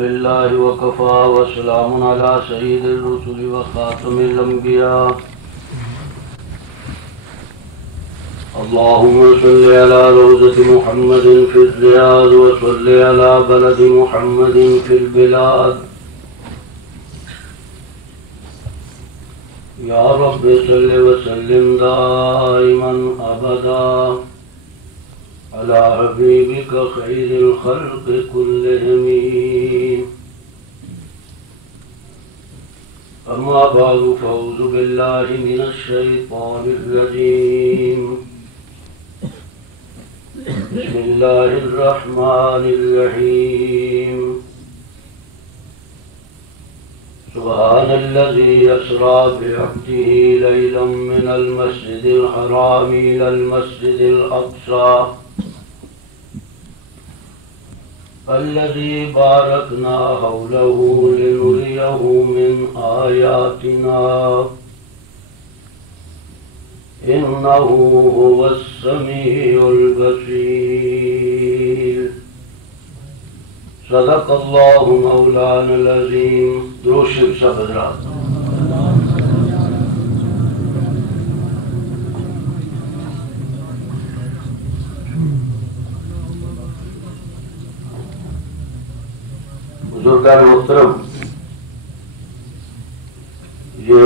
لله وكفى وسلام على سيد الرسل وخاتم الأنبياء. اللهم صل على روضة محمد في الرياض وصل على بلد محمد في البلاد. يا رب صل وسلم دائما أبدا على حبيبك خير الخلق كلهم. أما بعد فأعوذ بالله من الشيطان الرجيم. بسم الله الرحمن الرحيم. سبحان الذي أسرى بعبده ليلا من المسجد الحرام إلى المسجد الأقصى الذي باركنا حوله لنريه من آياتنا إنه هو السميع البصير. صدق الله مولانا العظيم. درود شریف سب حضرات. بزرگان محترم، یہ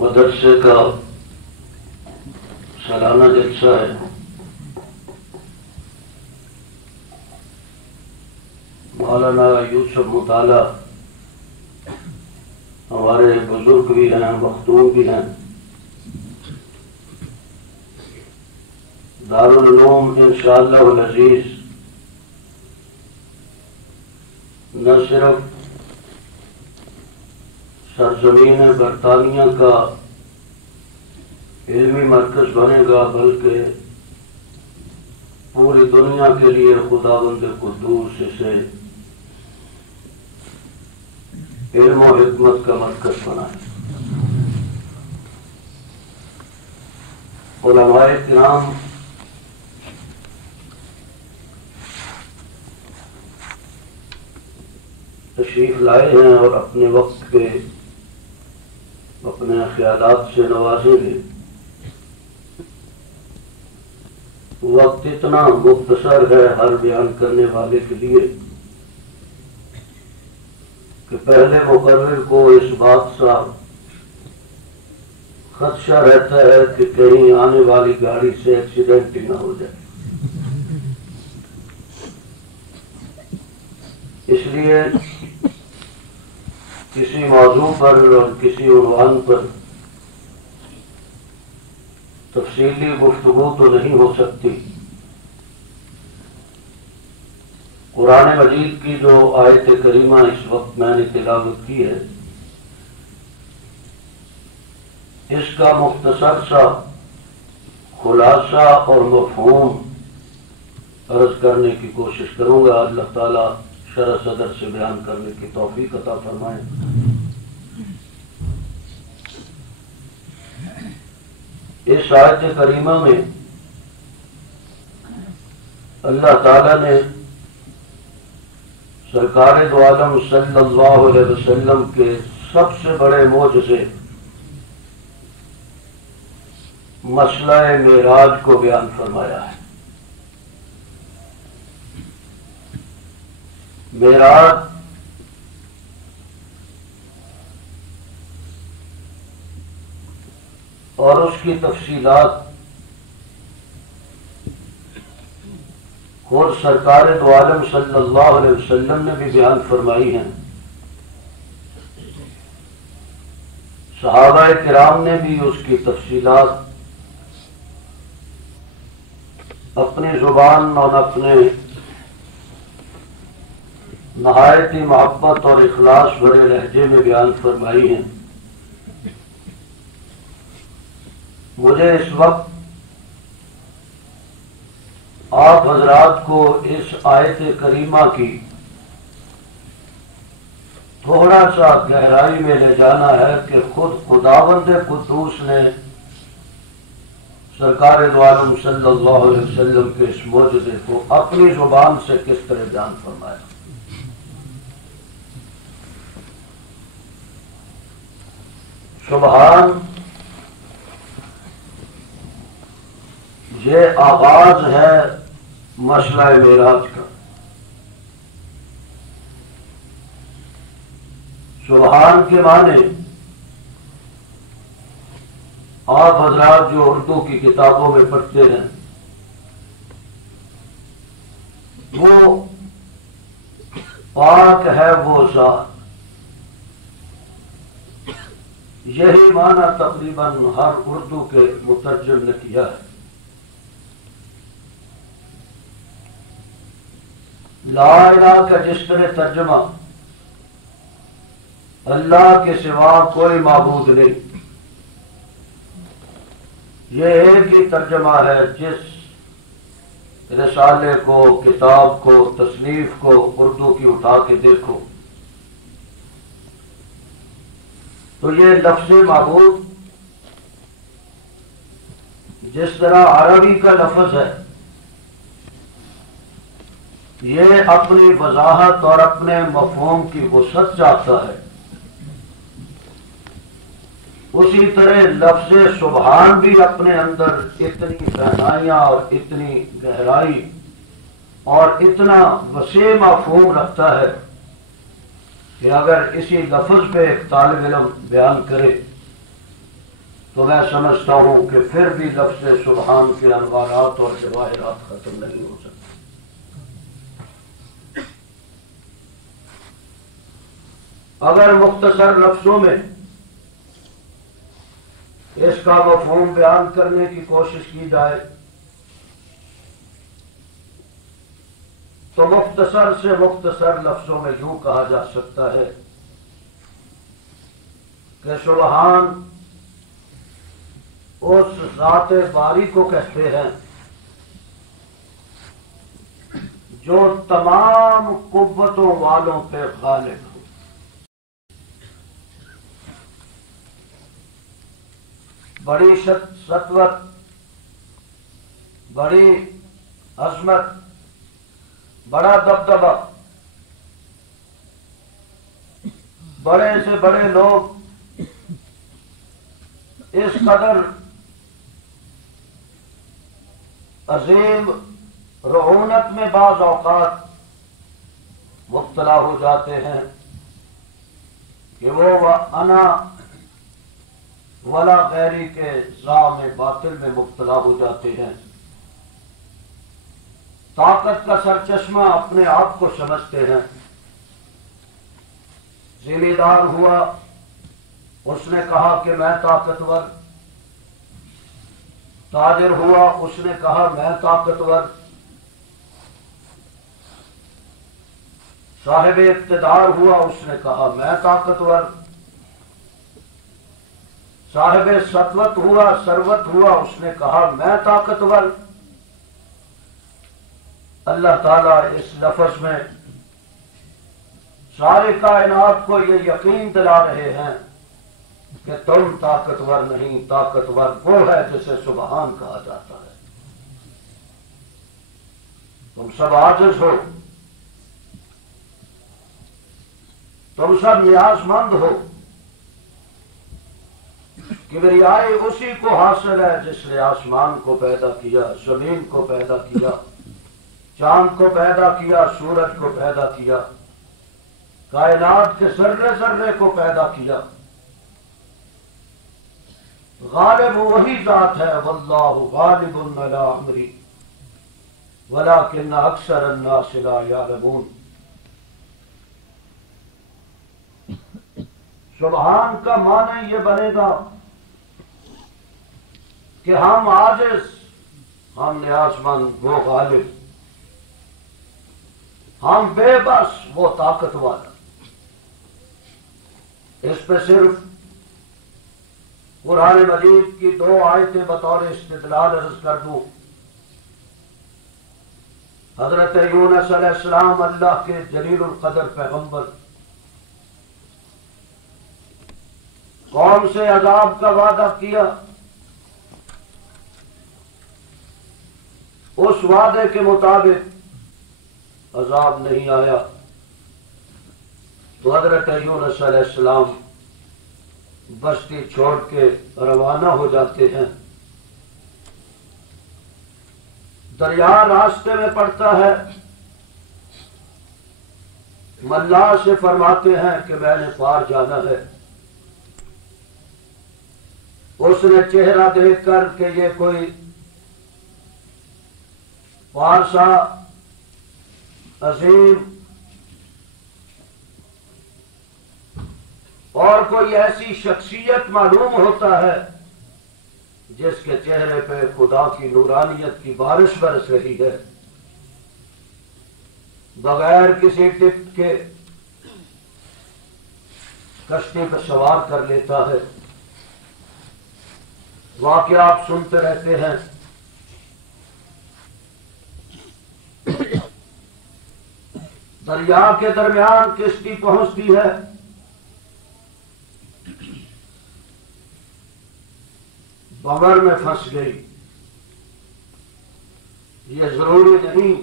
مدرسے کا سالانہ جلسہ ہے. مولانا یوسف مطالعہ ہمارے بزرگ بھی ہیں، مختوم بھی ہیں. دارالعلوم انشاءاللہ العزیز نہ صرف سرزمین برطانیہ کا علمی مرکز بنے گا بلکہ پوری دنیا کے لیے خداوند قدوس اسے علم و حکمت کا مرکز بنائے. علماء کرام تشریف لائے ہیں اور اپنے وقت پہ اپنے خیالات سے نوازیں گے. وقت اتنا مختصر ہے ہر بیان کرنے والے کے لیے کہ پہلے مقرر کو اس بات کا خدشہ رہتا ہے کہ کہیں آنے والی گاڑی سے ایکسیڈنٹ ہی نہ ہو جائے. اس لیے کسی موضوع پر اور کسی عنوان پر تفصیلی گفتگو تو نہیں ہو سکتی. قرآن مجید کی جو آیت کریمہ اس وقت میں نے تلاوت کی ہے، اس کا مختصر سا خلاصہ اور مفہوم عرض کرنے کی کوشش کروں گا. اللہ تعالیٰ شرح صدر سے بیان کرنے کی توفیق عطا فرمائے. اس آیت کریمہ میں اللہ تعالیٰ نے سرکار دو عالم صلی اللہ علیہ وسلم کے سب سے بڑے معجزے مسئلہ معراج کو بیان فرمایا ہے. معراج اور اس کی تفصیلات خود سرکار دو عالم صلی اللہ علیہ وسلم نے بھی بیان فرمائی ہیں. صحابہ کرام نے بھی اس کی تفصیلات اپنی زبان اور اپنے نہایت ہی محبت اور اخلاص بھرے لہجے میں بیان فرمائی ہیں. مجھے اس وقت آپ حضرات کو اس آیت کریمہ کی تھوڑا سا گہرائی میں لے جانا ہے کہ خود خداوند قدوس نے سرکار دو عالم صلی اللہ علیہ وسلم کے اس معجزے کو اپنی زبان سے کس طرح بیان فرمایا. سبحان یہ آغاز ہے مسئلہ معراج کا۔ سبحان کے معنی آپ حضرات جو اردو کی کتابوں میں پڑھتے ہیں وہ پاک ہے وہ ذات، یہی معنی تقریباً ہر اردو کے مترجم نے کیا ہے۔ لا الہ کا جس طرح ترجمہ اللہ کے سوا کوئی معبود نہیں، یہ ایک ہی ترجمہ ہے جس رسالے کو، کتاب کو، تصنیف کو اردو کی اٹھا کے دیکھو تو یہ لفظ معبود جس طرح عربی کا لفظ ہے یہ اپنی وضاحت اور اپنے مفہوم کی وسعت چاہتا ہے، اسی طرح لفظ سبحان بھی اپنے اندر اتنی گہرائیاں اور اتنی گہرائی اور اتنا وسیع مفہوم رکھتا ہے کہ اگر اسی لفظ پہ ایک طالب علم بیان کرے تو میں سمجھتا ہوں کہ پھر بھی لفظ سبحان کے انوارات اور جواہرات ختم نہیں ہو سکتے۔ اگر مختصر لفظوں میں اس کا مفہوم بیان کرنے کی کوشش کی جائے تو مختصر سے مختصر لفظوں میں یوں کہا جا سکتا ہے کہ سبحان اس ذات باری کو کہتے ہیں جو تمام قوتوں والوں پہ غالب ہو۔ بڑی سطوت، بڑی عظمت، بڑا دبدبہ، بڑے سے بڑے لوگ اس قدر عظیم رعونت میں بعض اوقات مبتلا ہو جاتے ہیں کہ وہ انا ولا غیری کے زام باطل میں مبتلا ہو جاتے ہیں، طاقت کا سرچشمہ اپنے آپ کو سمجھتے ہیں۔ ذمہ دار ہوا، اس نے کہا کہ میں طاقتور، تاجر ہوا، اس نے کہا میں طاقتور، صاحب اقتدار ہوا، اس نے کہا میں طاقتور، صاحب سطوت ہوا، ثروت ہوا، اس نے کہا میں طاقتور۔ اللہ تعالیٰ اس لفظ میں ساری کائنات کو یہ یقین دلا رہے ہیں کہ تم طاقتور نہیں، طاقتور وہ ہے جسے سبحان کہا جاتا ہے۔ تم سب عاجز ہو، تم سب نیاز مند ہو، کبریائی اسی کو حاصل ہے جس نے آسمان کو پیدا کیا، زمین کو پیدا کیا، چاند کو پیدا کیا، سورج کو پیدا کیا، کائنات کے ذرے ذرے کو پیدا کیا۔ غالب وہی ذات ہے، واللہ غالب علی امری ولکن اکثر الناس لا یعلمون۔ سبحان کا معنی یہ بنے گا کہ ہم عاجز، ہم نیاز مند، وہ غالب، ہم بے بس، وہ طاقت والا۔ اس پہ صرف قرآن مجید کی 2 آیتیں بطور استدلال عرض کر دوں۔ حضرت یونس علیہ السلام اللہ کے جلیل القدر پیغمبر قوم سے عذاب کا وعدہ کیا، اس وعدے کے مطابق عذاب نہیں آیا تو حضرت یونس علیہ السلام بستی چھوڑ کے روانہ ہو جاتے ہیں۔ دریا راستے میں پڑتا ہے، ملاح سے فرماتے ہیں کہ میں نے پار جانا ہے۔ اس نے چہرہ دیکھ کر کہ یہ کوئی پارسا عظیم اور کوئی ایسی شخصیت معلوم ہوتا ہے جس کے چہرے پہ خدا کی نورانیت کی بارش برس رہی ہے، بغیر کسی ٹکٹ کے کشتی پہ سوار کر لیتا ہے۔ واقعہ آپ سنتے رہتے ہیں۔ دریا کے درمیان کشتی پہنچتی ہے، بغیر میں پھنس گئی۔ یہ ضروری نہیں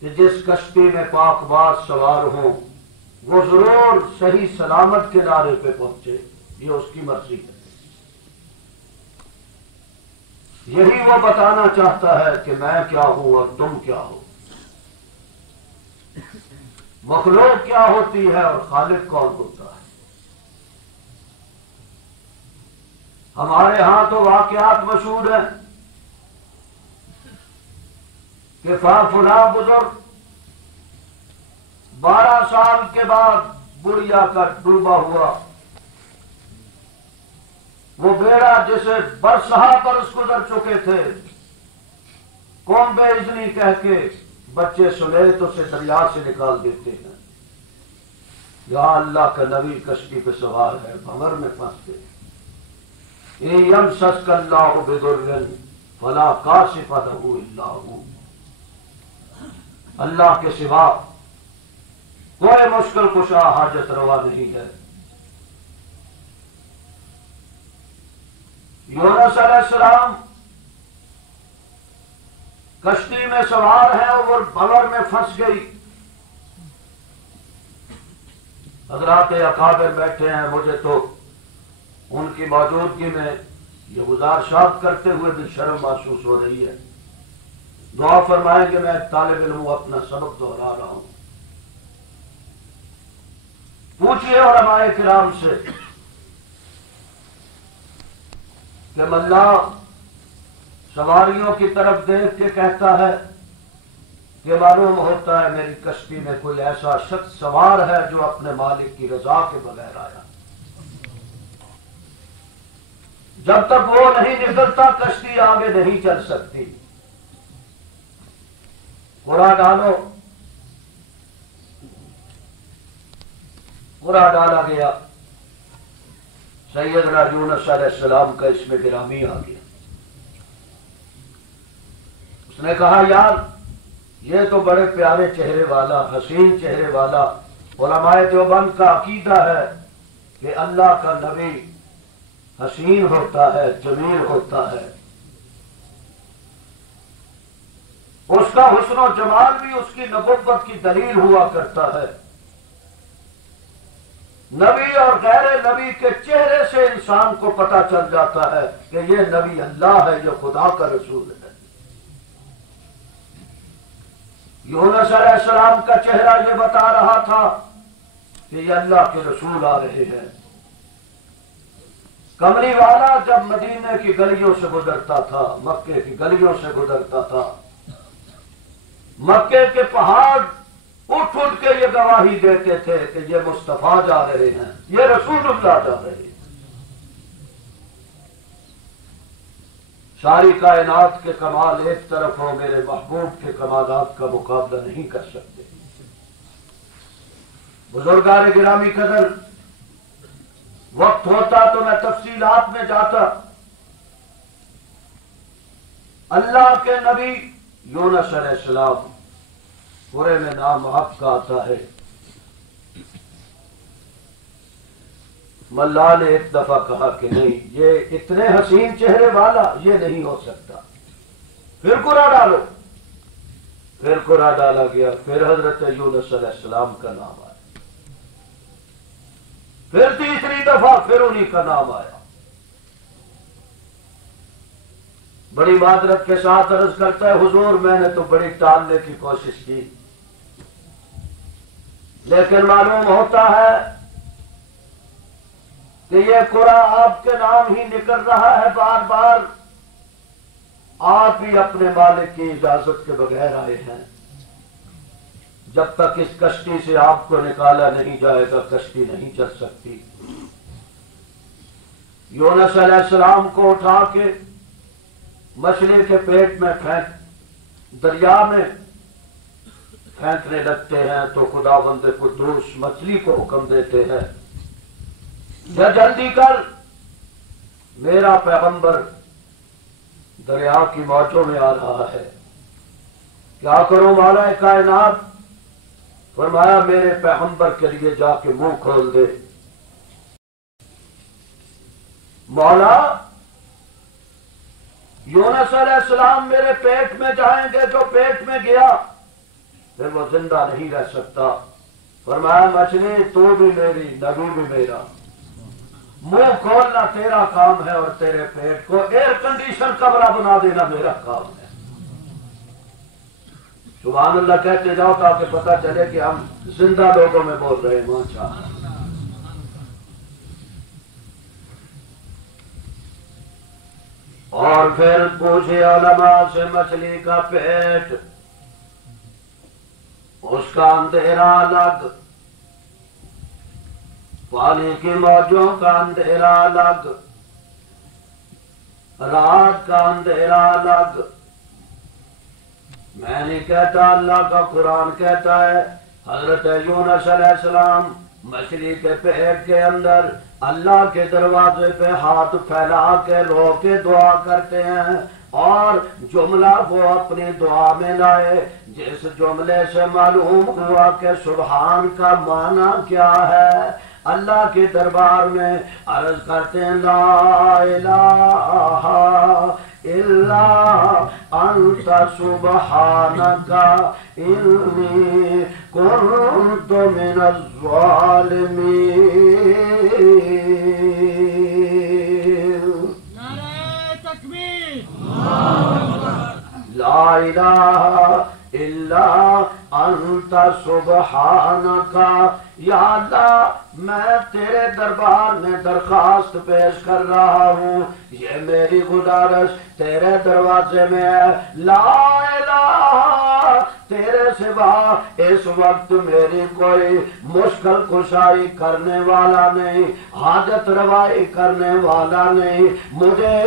کہ جس کشتی میں پاک باز سوار ہوں وہ ضرور صحیح سلامت کنارے پہ پہنچے، یہ اس کی مرضی ہے۔ یہی وہ بتانا چاہتا ہے کہ میں کیا ہوں اور تم کیا ہو، مخلوق کیا ہوتی ہے اور خالق کون ہوتا ہے۔ ہمارے ہاں تو واقعات مشہور ہیں کہ فلاں بزرگ 12 سال کے بعد بڑھیا کر ڈوبا ہوا، وہ بیڑا جسے برسہ برس گزر چکے تھے، قوم بے اذنی کہہ کے بچے سمیت اسے دریا سے نکال دیتے ہیں۔ یہاں اللہ کا نبی کشتی پہ سوار ہے، بھنور میں پھنس گئے۔ إِن يَمْسَسْكَ اللَّهُ بِضُرٍّ فَلَا كَاشِفَ لَهُ إِلَّا هُوَ، اللہ کے سوا کوئی مشکل کشا حاجت روا نہیں ہے۔ یونس علیہ السلام کشتی میں سوار ہے اور وہ بھنور میں پھنس گئی۔ حضرات اکابر بیٹھے ہیں، مجھے تو ان کی موجودگی میں یہ گزارشات کرتے ہوئے بھی شرم محسوس ہو رہی ہے۔ دعا فرمائیں کہ میں طالب علم ہوں، اپنا سبق دہرا رہا ہوں۔ پوچھئے علماء کرام سے کہ ملاح سواریوں کی طرف دیکھ کے کہتا ہے کہ معلوم ہوتا ہے میری کشتی میں کوئی ایسا شخص سوار ہے جو اپنے مالک کی رضا کے بغیر آیا۔ جب تک وہ نہیں نکلتا کشتی آگے نہیں چل سکتی۔ قرآن ڈالو، قرآن ڈالا گیا، سیدنا یونس علیہ السلام کا اس میں گرامی آ گیا۔ اس نے کہا یار یہ تو بڑے پیارے چہرے والا، حسین چہرے والا، علماء دیوبند کا عقیدہ ہے کہ اللہ کا نبی حسین ہوتا ہے، جمیل ہوتا ہے، اس کا حسن و جمال بھی اس کی نبوت کی دلیل ہوا کرتا ہے۔ نبی اور غیر نبی کے چہرے سے انسان کو پتہ چل جاتا ہے کہ یہ نبی اللہ ہے، یہ خدا کا رسول ہے۔ یونس علیہ السلام کا چہرہ یہ بتا رہا تھا کہ یہ اللہ کے رسول آ رہے ہیں۔ کمری والا جب مدینے کی گلیوں سے گزرتا تھا، مکے کی گلیوں سے گزرتا تھا، مکے کے پہاڑ اٹھ اٹھ کے یہ گواہی دیتے تھے کہ یہ مصطفیٰ جا رہے ہیں، یہ رسول اللہ جا رہے ہیں۔ ساری کائنات کے کمال ایک طرف ہو، میرے محبوب کے کمالات کا مقابلہ نہیں کر سکتے۔ بزرگان گرامی قدر، وقت ہوتا تو میں تفصیلات میں جاتا۔ اللہ کے نبی یونس علیہ السلام پورے میں نام حق کا آتا ہے۔ ملا نے ایک دفعہ کہا کہ نہیں، یہ اتنے حسین چہرے والا یہ نہیں ہو سکتا، پھر قرآن ڈالو، پھر قرآن ڈالا گیا، پھر حضرت یونس علیہ السلام کا نام آیا۔ پھر تیسری دفعہ پھر انہی کا نام آیا. بڑی معذرت کے ساتھ عرض کرتا ہے حضور میں نے تو بڑی ٹالنے کی کوشش کی، لیکن معلوم ہوتا ہے کہ یہ قرآن آپ کے نام ہی نکل رہا ہے بار بار. آپ ہی اپنے مالک کی اجازت کے بغیر آئے ہیں. جب تک اس کشتی سے آپ کو نکالا نہیں جائے گا کشتی نہیں چل سکتی. یونس علیہ السلام کو اٹھا کے مچھلی کے پیٹ میں دریا میں پھینکنے لگتے ہیں تو خداوند قدوس مچھلی کو حکم دیتے ہیں یا جلدی کر، میرا پیغمبر دریا کی موجوں میں آ رہا ہے. کیا کروں مولا کائنات؟ فرمایا میرے پیغمبر کے لیے جا کے منہ کھول دے. مولا یونس علیہ السلام میرے پیٹ میں جائیں گے، جو پیٹ میں گیا پھر وہ زندہ نہیں رہ سکتا. فرمایا مچھلی تو بھی میری، نبی بھی میرا، منہ کھولنا تیرا کام ہے اور تیرے پیٹ کو ایئر کنڈیشن کمرہ بنا دینا میرا کام ہے. سبحان اللہ کہتے جاؤ تاکہ پتہ چلے کہ ہم زندہ لوگوں میں بول رہے ہیں. ماشاء اللہ. اور پھر پوچھے علماء سے مچھلی کا پیٹ، اس کا اندھیرا الگ، پانی کی موجوں کا اندھیرا الگ، رات کا اندھیرا الگ. میں نہیں کہتا، اللہ کا قرآن کہتا ہے. حضرت یونس علیہ السلام مچھلی کے پیٹ کے اندر اللہ کے دروازے پہ ہاتھ پھیلا کے رو کے دعا کرتے ہیں، اور جملہ وہ اپنی دعا میں لائے جس جملے سے معلوم ہوا کہ سبحان کا معنی کیا ہے. اللہ کے دربار میں عرض کرتے ہیں لا الہ الا انت سبحانک انی کنت من الظالمین. نعرہ تکبیر. لا الہ الا انت سبحانک. یا اللہ میں تیرے دربار میں درخواست پیش کر رہا ہوں، یہ میری گزارش تیرے دروازے میں ہے. لا الہ، تیرے سوا اس وقت میری کوئی مشکل کشائی کرنے والا نہیں، حاجت روائی کرنے والا نہیں. مجھے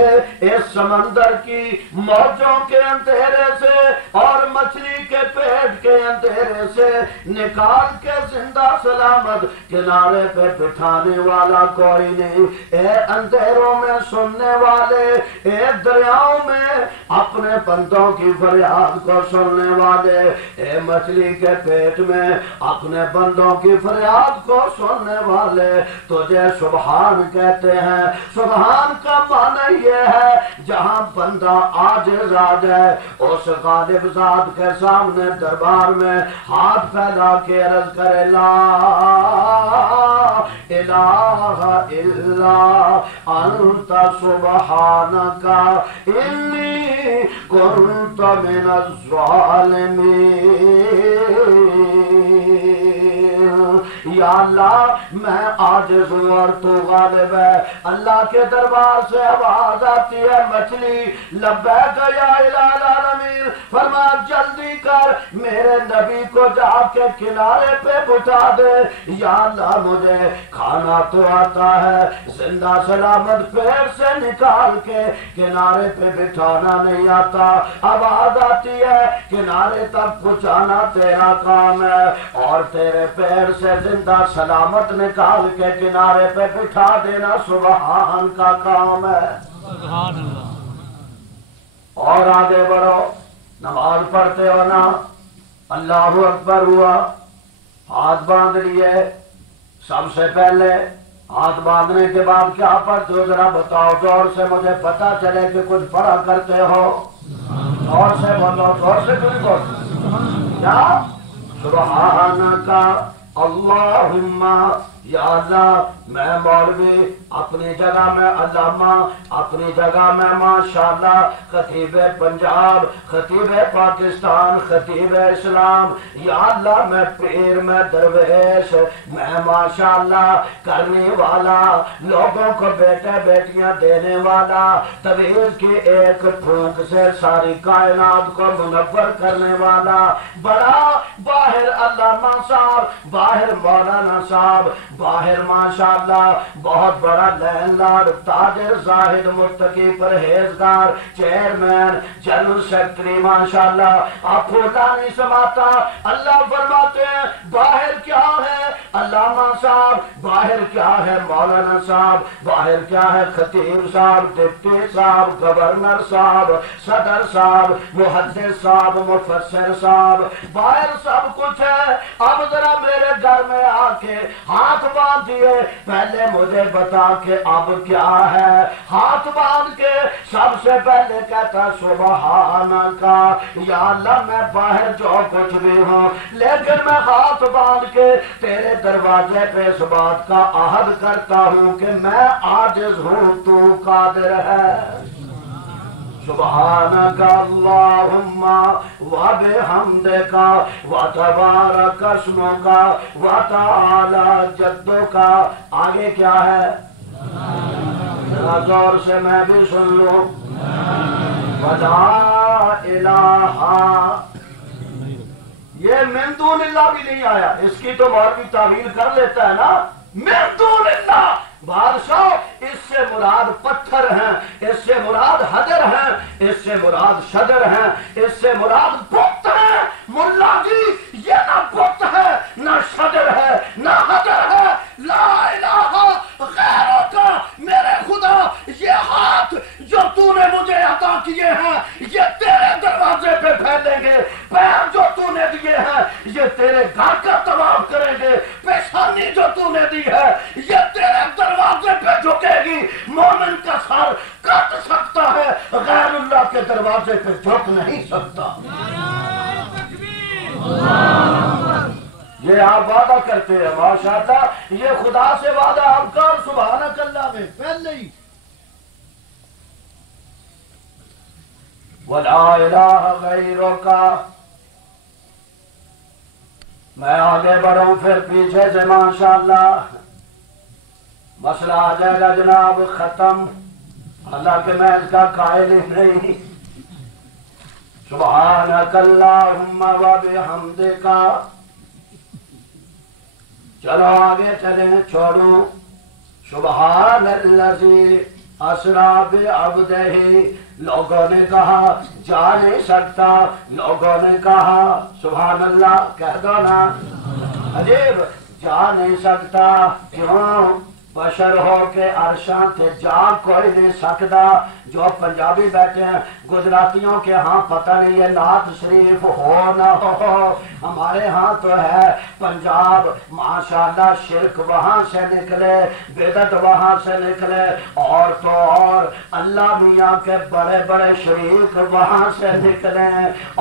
اس سمندر کی موجوں کے اندھیرے سے اور مچھلی کے پیٹ کے اندھیرے سے نکال کے زندہ سلامت کنارے پہ بٹھانے والا کوئی نہیں. اے اندھیروں میں سننے والے، اے دریاؤں میں اپنے بندوں کی فریاد کو سننے والے، اے مچھلی کے پیٹ میں اپنے بندوں کی فریاد کو سننے والے، تجھے سبحان کہتے ہیں. سبحان کا معنی یہ ہے جہاں بندہ عاجز آ جائے اس غالب ذات کے سامنے دربار میں ہاتھ پھیلا کے عرض کرے لا الہ الا انت سبحانک انی کنت من الظالمین. یا اللہ میں عاجز ہوں اور تو غالب ہے. اللہ کے دربار سے آواز آتی ہے مچھلی لبیک یا الہ العالمین. فرما جلدی کر میرے نبی کو جا کے کنارے پہ بٹھا دے. یا اللہ مجھے کھانا تو آتا ہے، زندہ سلامت پیڑ سے نکال کے کنارے پہ بٹھانا نہیں آتا. آواز آتی ہے کنارے تک پہنچانا تیرا کام ہے، اور تیرے پیر سے زندہ سلامت نکال کے کنارے پہ بٹھا دینا سبحان کا کام ہے. سبحان اللہ. اور آگے بڑھو، نماز پڑھتے ہو نا، اللہ اکبر ہوا، ہاتھ باندھ لیے. سب سے پہلے ہاتھ باندھنے کے بعد کیا پڑھتے ہو ذرا بتاؤ زور سے، مجھے پتا چلے کہ کچھ پڑھا کرتے ہو. زور سے بولو، زور سے کچھ بولو. کیا سبحانک اللہم یا اللہ میں مولوی اپنی جگہ میں علامہ اپنی جگہ میں ماشاءاللہ خطیب پنجاب خطیب پاکستان خطیب اسلام یا اللہ میں پیر میں درویش میں ماشاءاللہ کرنے والا لوگوں کو بیٹے بیٹیاں دینے والا توحید کی ایک پھونک سے ساری کائنات کو منور کرنے والا بڑا باہر علامہ صاحب باہر مولانا صاحب باہر ماشاءاللہ بہت بڑا لین لارڈ تاجر زاہد متقی پرہیزگار چیئرمین جنرل سیکرٹری ماشاءاللہ آپ پھوٹا نہیں سماتا اللہ فرماتے ہیں باہر کیا ہے علامہ صاحب باہر کیا ہے مولانا صاحب باہر کیا ہے خطیب صاحب ڈپٹی صاحب گورنر صاحب صدر صاحب محدث صاحب مفسر صاحب باہر سب کچھ ہے اب ذرا میرے گھر میں آ کے ہاتھ باندھ دیے پہلے مجھے بتا کہ اب کیا ہے ہاتھ باندھ کے سب سے پہلے کہتا سبحان کا یا اللہ میں باہر جو کچھ بھی ہوں لیکن میں ہاتھ باندھ کے تیرے دروازے پہ اس بات کا عہد کرتا ہوں کہ میں عاجز ہوں تو قادر ہے سبحانک اللہم وبحمدک وتبارک اسمک وتعالی جدک آگے کیا ہے ذرا زور سے میں بھی سن لوں ولا الہ یہ من دون اللہ بھی نہیں آیا اس کی تو مولوی تعویل کر لیتا ہے نا من دون اللہ بادشاہ اس سے مراد پتھر ہیں اس سے مراد حجر ہیں اس سے مراد شجر ہیں اس سے مراد بت ہیں ملا جی یہ نہ بت ہے نہ شجر ہے نہ حجر ہے لا الہ غیروں کا میرے خدا یہ ہاتھ جو تو نے مجھے عطا کیے ہیں یہ تیرے دروازے پہ پھیلیں گے پیر جو تو نے دیے ہیں یہ تیرے گھر کا طواف کریں گے پیشانی جو تو نے دی ہے یہ تیرے دروازے پہ جھکے گی مومن کا سر کٹ سکتا ہے غیر اللہ کے دروازے پہ جھک نہیں سکتا یہ آپ وعدہ کرتے ہیں ماشاءاللہ یہ خدا سے وعدہ آپ کا اور سبحانک اللہ میں پہلے ہی وَلَا إِلَٰهَ غَيْرُكَ میں آگے بڑھوں پھر پیچھے سے ماشاءاللہ مسئلہ آ جائے گا جناب ختم اللہ کے میں اس کا قائل ہی نہیں سبحانک اللہم وبحمدک چلو آگے چلیں چھوڑو سبحان الذی اسریٰ بعبدہ لوگوں نے کہا جا نہیں سکتا لوگوں نے کہا سبحان اللہ کہہ دو نا عجیب جا نہیں سکتا کیوں بشر ہو کے عرشاں تھے جا کوئی نہیں سکتا جو پنجابی بیٹھے ہیں گجراتیوں کے ہاں پتہ نہیں یہ نعت شریف ہو نہ ہو ہمارے ہاں تو ہے پنجاب ماشاءاللہ شرک وہاں سے نکلے بدعت وہاں سے نکلے اور تو اور اللہ میاں کے بڑے بڑے شریک وہاں سے نکلے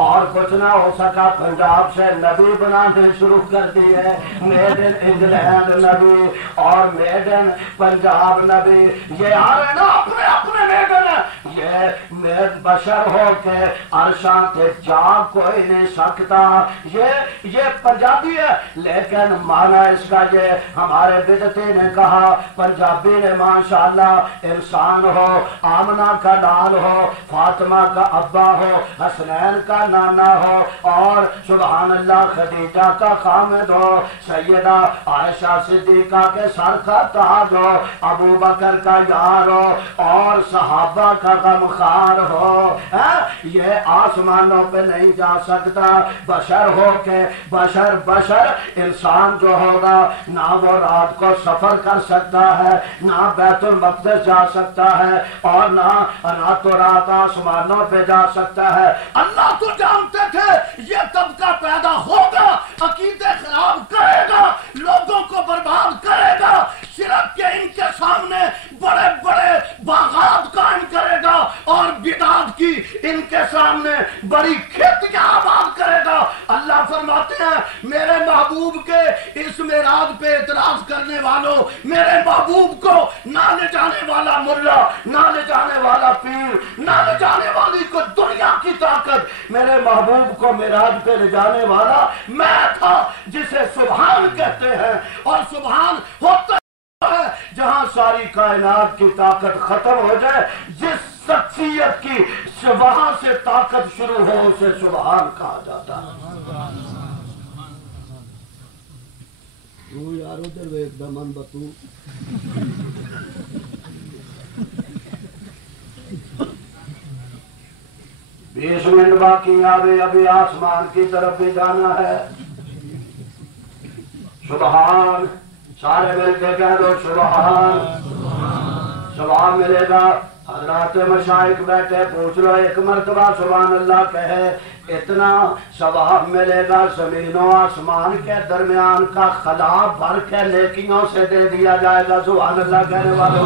اور کچھ نہ ہو سکا پنجاب سے نبی بنانے شروع کر دیے میڈ ان انگلینڈ نبی اور میڈ ان پنجاب نبی یہ آ رہے نا اپنے اپنے میڈن یہ بشر ہو کے عرشاں تھے جا کوئی نہیں سکتا یہ پنجابی ہے لیکن مانا اس کا یہ ہمارے بدعتی نے کہا پنجابی نے ماشاءاللہ انسان ہو آمنہ کا لال ہو فاطمہ کا ابا ہو حسنین کا نانا ہو اور سبحان اللہ خدیجہ کا خامد ہو سیدہ عائشہ صدیقہ کے سر کا تاج ہو ابو بکر کا یار ہو اور صحابہ کا غمخوار ہو یہ آسمانوں پہ نہیں جا سکتا بشر ہو کے بشر انسان جو ہوگا نہ وہ رات کو سفر کر سکتا ہے نہ بیت المقدس جا سکتا ہے اور نہ تو رات آسمانوں پہ جا سکتا ہے اللہ تو جانتے تھے یہ طبقہ پیدا ہوگا عقیدے خراب کرے گا لوگوں کو برباد کرے گا شرک کے ان کے سامنے بڑے بڑے باغات قائم کرے گا اور بدعات کی ان کے سامنے بڑی کھیتیاں آباد کرے گا اللہ فرماتے ہیں میرے محبوب کے اس معراج پہ اعتراض کرنے والوں، میرے محبوب کو نہ لے جانے والا ملا، نہ لے جانے والا پیر، نہ لے جانے والی کو دنیا کی طاقت، میرے محبوب کو معراج پہ لے جانے والا میں تھا، جسے سبحان کہتے ہیں۔ اور سبحان ہوتا ہے جہاں ساری کائنات کی طاقت ختم ہو جائے، جس شخصیت کی وہاں سے طاقت شروع ہو اسے سبحان کہا جاتا ہے۔ تو یار ادھر ایک دمن بتو بیس منٹ باقی آوے، ابھی آسمان کی طرف بھی جانا ہے۔ سبحان، سارے مل کے کہہ دو سبحان۔ سبحان ملے گا، حضرات مشائخ بیٹھے پوچھ لو ایک مرتبہ سبحان اللہ کہے، اتنا سبحان ملے گا زمین و آسمان کے درمیان کا خلا بھر کے نیکیوں سے دے دیا جائے گا۔ سبحان اللہ کہنے والوں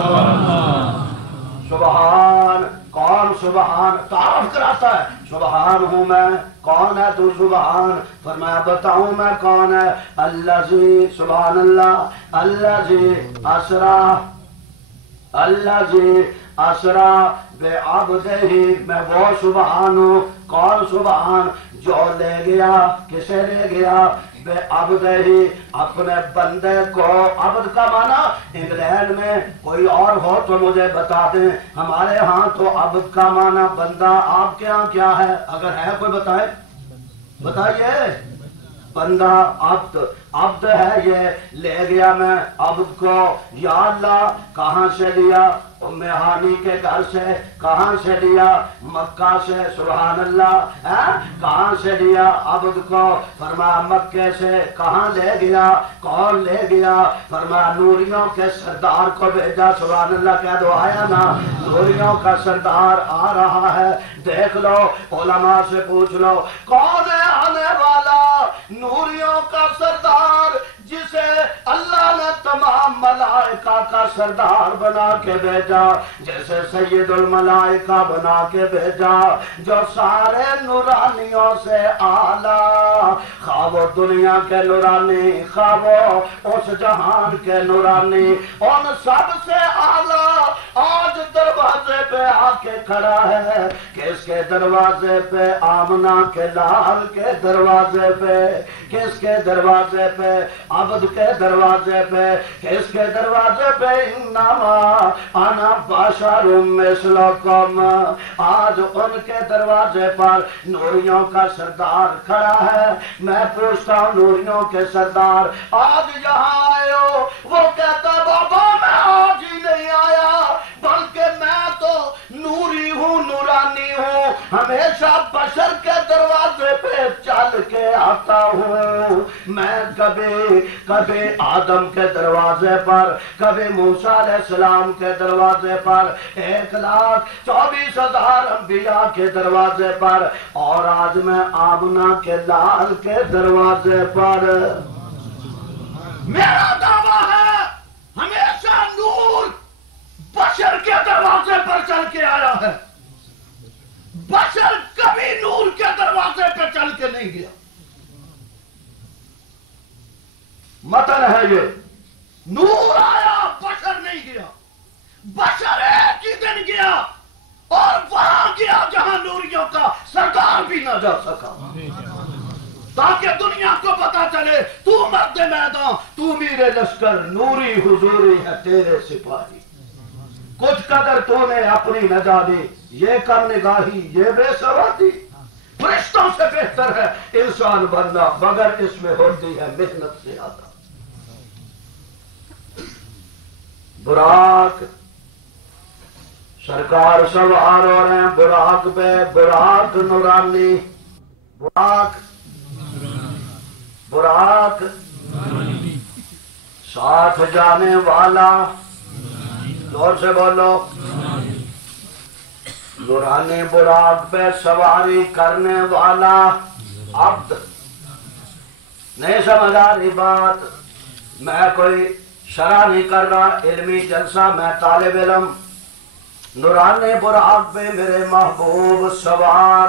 سبحان، کون سبحان تعارف کراتا ہے، سبحان ہوں میں، کون ہے تو سبحان، فرمایا بتاؤں میں کون ہے، الذی، سبحان اللہ، الذی اسرا، الذی اسرا بعبدہ، میں وہ سبحان ہوں، کون سبحان، جو لے گیا، کسے لے گیا، عبدہ ہی، اپنے بندے کو۔ عبد کا معنی انگلینڈ میں کوئی اور ہو تو مجھے بتا دیں، ہمارے ہاں تو عبد کا معنی بندہ، آپ کے ہاں کیا ہے؟ اگر ہے کوئی بتائے، بتائیے۔ بندہ عبد، عبد ہے یہ، لے گیا میں عبد کو، یا اللہ کہاں سے لیا؟ ام ہانی کے گھر سے، کہاں سے لیا؟ مکہ سے، سبحان اللہ، کہاں سے لیا عبد کو؟ فرمایا مکے سے، کہاں لے گیا؟ کون لے گیا؟ فرمایا نوریوں کے سردار کو بھیجا، سبحان اللہ کہہ دو، آیا نا، نوریوں کا سردار آ رہا ہے، دیکھ لو، علماء سے پوچھ لو کون ہے آنے والا؟ نوریوں کا سردار، جسے اللہ نے تمام ملائکہ کا سردار بنا کے بھیجا، جیسے سید الملائکہ بنا کے بھیجا، جو سارے نورانیوں سے اعلیٰ، خواہ وہ دنیا کے نورانی، خواہ وہ اس جہان کے نورانی، ان سب سے اعلیٰ آج دروازے پہ آ کے کھڑا ہے۔ کس کے دروازے پہ؟ آمنہ کے لال کے دروازے پہ۔ کس کے دروازے پہ؟ عبد کے دروازے پہ۔ کس کے دروازے پہ؟ انما انا بشر مثلکم۔ آج ان کے دروازے پر نوریوں کا سردار کھڑا ہے۔ میں پوچھتا ہوں نوریوں کے سردار آج یہاں آئے ہو؟ وہ کہتا بابا میں آج ہی نہیں آیا، بلکہ میں تو نوری ہوں، نورانی ہوں، ہمیشہ بشر کے دروازے پہ چل کے آتا ہوں۔ میں کبھی آدم کے دروازے پر، کبھی موسیٰ علیہ السلام کے دروازے پر، 1,24,000 انبیاء کے دروازے پر، اور آج میں آمنہ کے لال کے دروازے پر۔ میرا دعویٰ ہے ہمیشہ نور بشر کے دروازے پر چل کے آیا ہے، بشر کبھی نور کے دروازے پہ چل کے نہیں گیا۔ متن ہے یہ، نور آیا بشر نہیں گیا، بشر ایک ہی دن گیا اور وہاں گیا جہاں نوریوں کا سردار بھی نہ جا سکا، تاکہ دنیا کو پتا چلے تو مرد میدان، تو میر لشکر، نوری حضوری ہے تیرے سپاہی، کچھ قدر تو نے اپنی نہ جانی، یہ کم نگاہی، یہ بے سوادی، فرشتوں سے بہتر ہے انسان بننا، مگر اس میں ہوتی ہے محنت سے زیادہ۔ براق، سرکار سوار ہو رہے ہیں براق پہ، براق نورانی، براق ساتھ جانے والا، زور سے بولو، نورانی براق پہ سواری کرنے والا عبد۔ نہیں سمجھ آ رہی بات؟ میں کوئی شرح نہیں کر رہا، علمی جلسہ، میں طالب علم۔ نورانی براق پہ میرے محبوب سوار،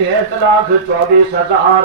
1,24,000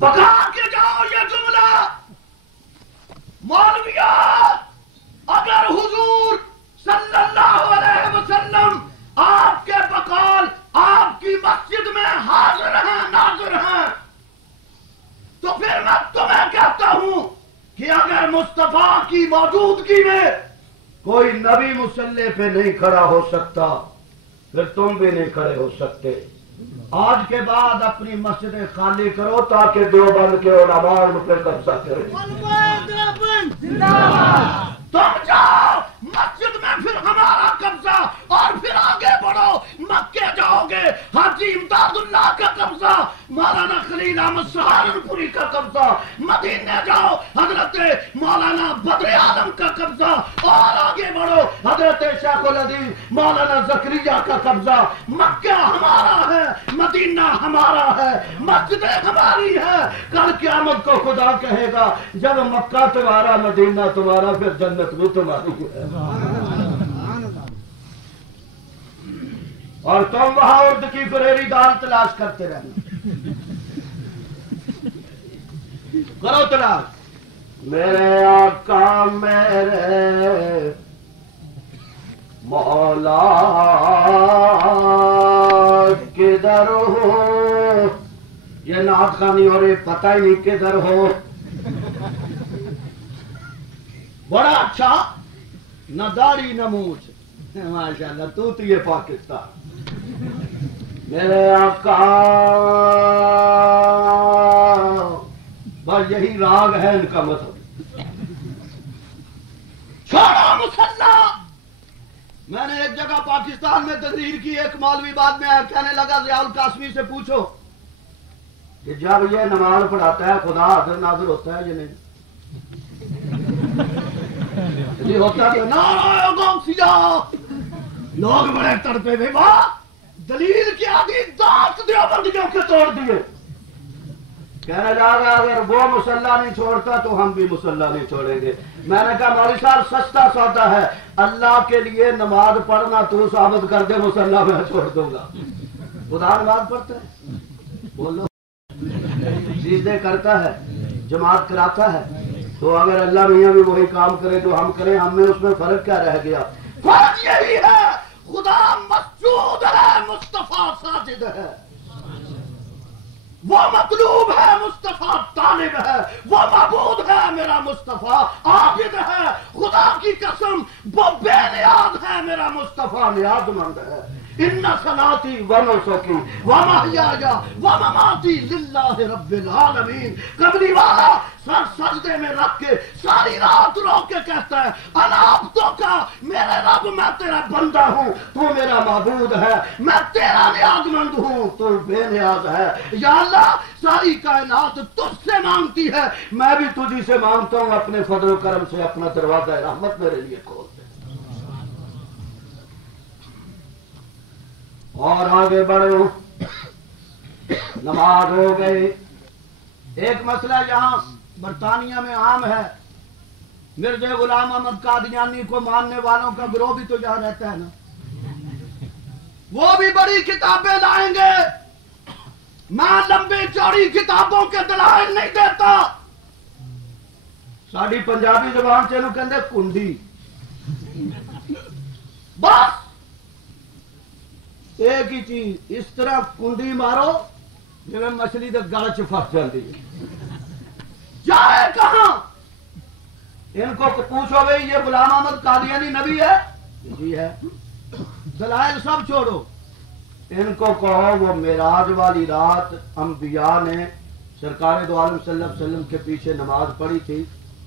پکا کے جاؤ یہ جملہ، مولویات اگر حضور صلی اللہ علیہ وسلم آپ کے بقول آپ کی مسجد میں حاضر ہیں ناظر ہیں، تو پھر میں تمہیں کہتا ہوں کہ اگر مصطفیٰ کی موجودگی میں کوئی نبی مصلی پہ نہیں کھڑا ہو سکتا پھر تم بھی نہیں کھڑے ہو سکتے۔ آج کے بعد اپنی مسجدیں خالی کرو تاکہ دیوبند کے علماء ان پہ قبضہ کریں۔ تم جاؤ مسجد میں پھر ہمارا قبضہ، اور پھر آگے بڑھو مکے جاؤ گے حاجی امداد اللہ کا قبضہ، مولانا خلیل احمد سہارنپوری کا قبضہ، مدینے جاؤ حضرت مولانا بدر عالم کا قبضہ، اور آگے بڑھو حضرت شیخ الحدیث مولانا زکریا کا قبضہ۔ مکہ ہمارا ہے، مدینہ ہمارا ہے، مسجدیں ہماری ہیں۔ کل قیامت کو خدا کہے گا جب مکہ تمہارا مدینہ تمہارا پھر جنت بھی تمہاری ہے، اور تم وہاں ارد کی فریری دال تلاش کرتے رہنا۔ کرو تلاش۔ میرے آقا میرے مولا کدھر ہو، یہ نعت خوانی اور یہ پتہ ہی نہیں کدھر ہو۔ بڑا اچھا، نہ داڑھی نہ مونچھ، ماشاءاللہ تو یہ پاکستان۔ میرے آقا بس یہی راگ ہے ان کا مطلب۔ چھوڑو مسلح۔ میں نے ایک جگہ پاکستان میں تقریر کی، ایک مولوی بعد میں کہنے لگا ضیاء القاسمی سے پوچھو کہ جب یہ نماز پڑھاتا ہے خدا حاضر ناظر ہوتا ہے یا نہیں؟ جی ہوتا ہے نا۔ لوگ بڑے تڑپے ہوئے، واہ دلیل کیا دی، دانت دیوبندیوں کے توڑ دیے۔ کہنے لگا اگر وہ مسلح نہیں چھوڑتا تو ہم بھی مسلح نہیں چھوڑیں گے۔ میں نے کہا مولوی صاحب سستا سودا ہے، اللہ کے لیے نماز پڑھنا تو ثابت کر دے، مسلح میں چھوڑ دوں گا۔ خدا نماز پڑھتا ہے، بولو سجدے کرتا ہے، جماعت کراتا ہے، تو اگر اللہ میاں بھی وہی کام کرے تو ہم کریں، ہم میں اس میں فرق کیا رہ گیا؟ فرق یہی ہے خدا مسجود ہے، مصطفیٰ ساجد ہے، وہ مطلوب ہے مصطفیٰ طالب ہے، وہ معبود ہے میرا مصطفیٰ عابد ہے، خدا کی قسم وہ بے نیاز ہے میرا مصطفیٰ نیاز مند ہے۔ ان صلاتی و نسکی و محیای و مماتی للہ رب العالمین۔ قبری والا سر سجدے میں رکھ کے ساری رات رو کے کہتا ہے انا عبدو کا، میرے رب میں تیرا بندہ ہوں، تو میرا معبود ہے، میں تیرا نیاز مند ہوں، تو بے نیاز ہے۔ یا اللہ ساری کائنات تجھ سے مانگتی ہے، میں بھی تجھی سے مانگتا ہوں، اپنے فضل و کرم سے اپنا دروازہ رحمت میرے لیے کھول دے۔ اور آگے بڑھو، نماز ہو گئی۔ ایک مسئلہ یہاں برطانیہ میں عام ہے، مرزا غلام احمد قادیانی کو ماننے والوں کا گروہ بھی تو یہاں رہتا ہے نا، وہ بھی بڑی کتابیں لائیں گے۔ میں لمبی چوڑی کتابوں کے دلائل نہیں دیتا، ساری پنجابی زبان سے کہندے کنڈی، بس ایک ہی چیز، اس طرح کنڈی مارو جی مچھلی دے گل چ پھس جاتی ہے۔ جائے کہاں؟ ان کو پوچھو بھائی یہ غلام احمد قادیانی نبی ہے؟ جی ہے۔ دلائل سب چھوڑو، ان کو کہو وہ معراج والی رات انبیاء نے سرکار دو عالم صلی اللہ علیہ وسلم کے پیچھے نماز پڑھی تھی،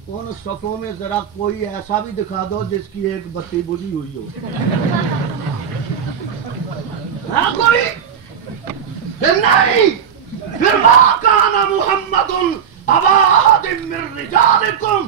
ان صفوں میں ذرا کوئی ایسا بھی دکھا دو جس کی ایک بتی بجھی ہوئی ہو۔ کوئی نہیں، پھر ما کان محمد ابا احد من رجالکم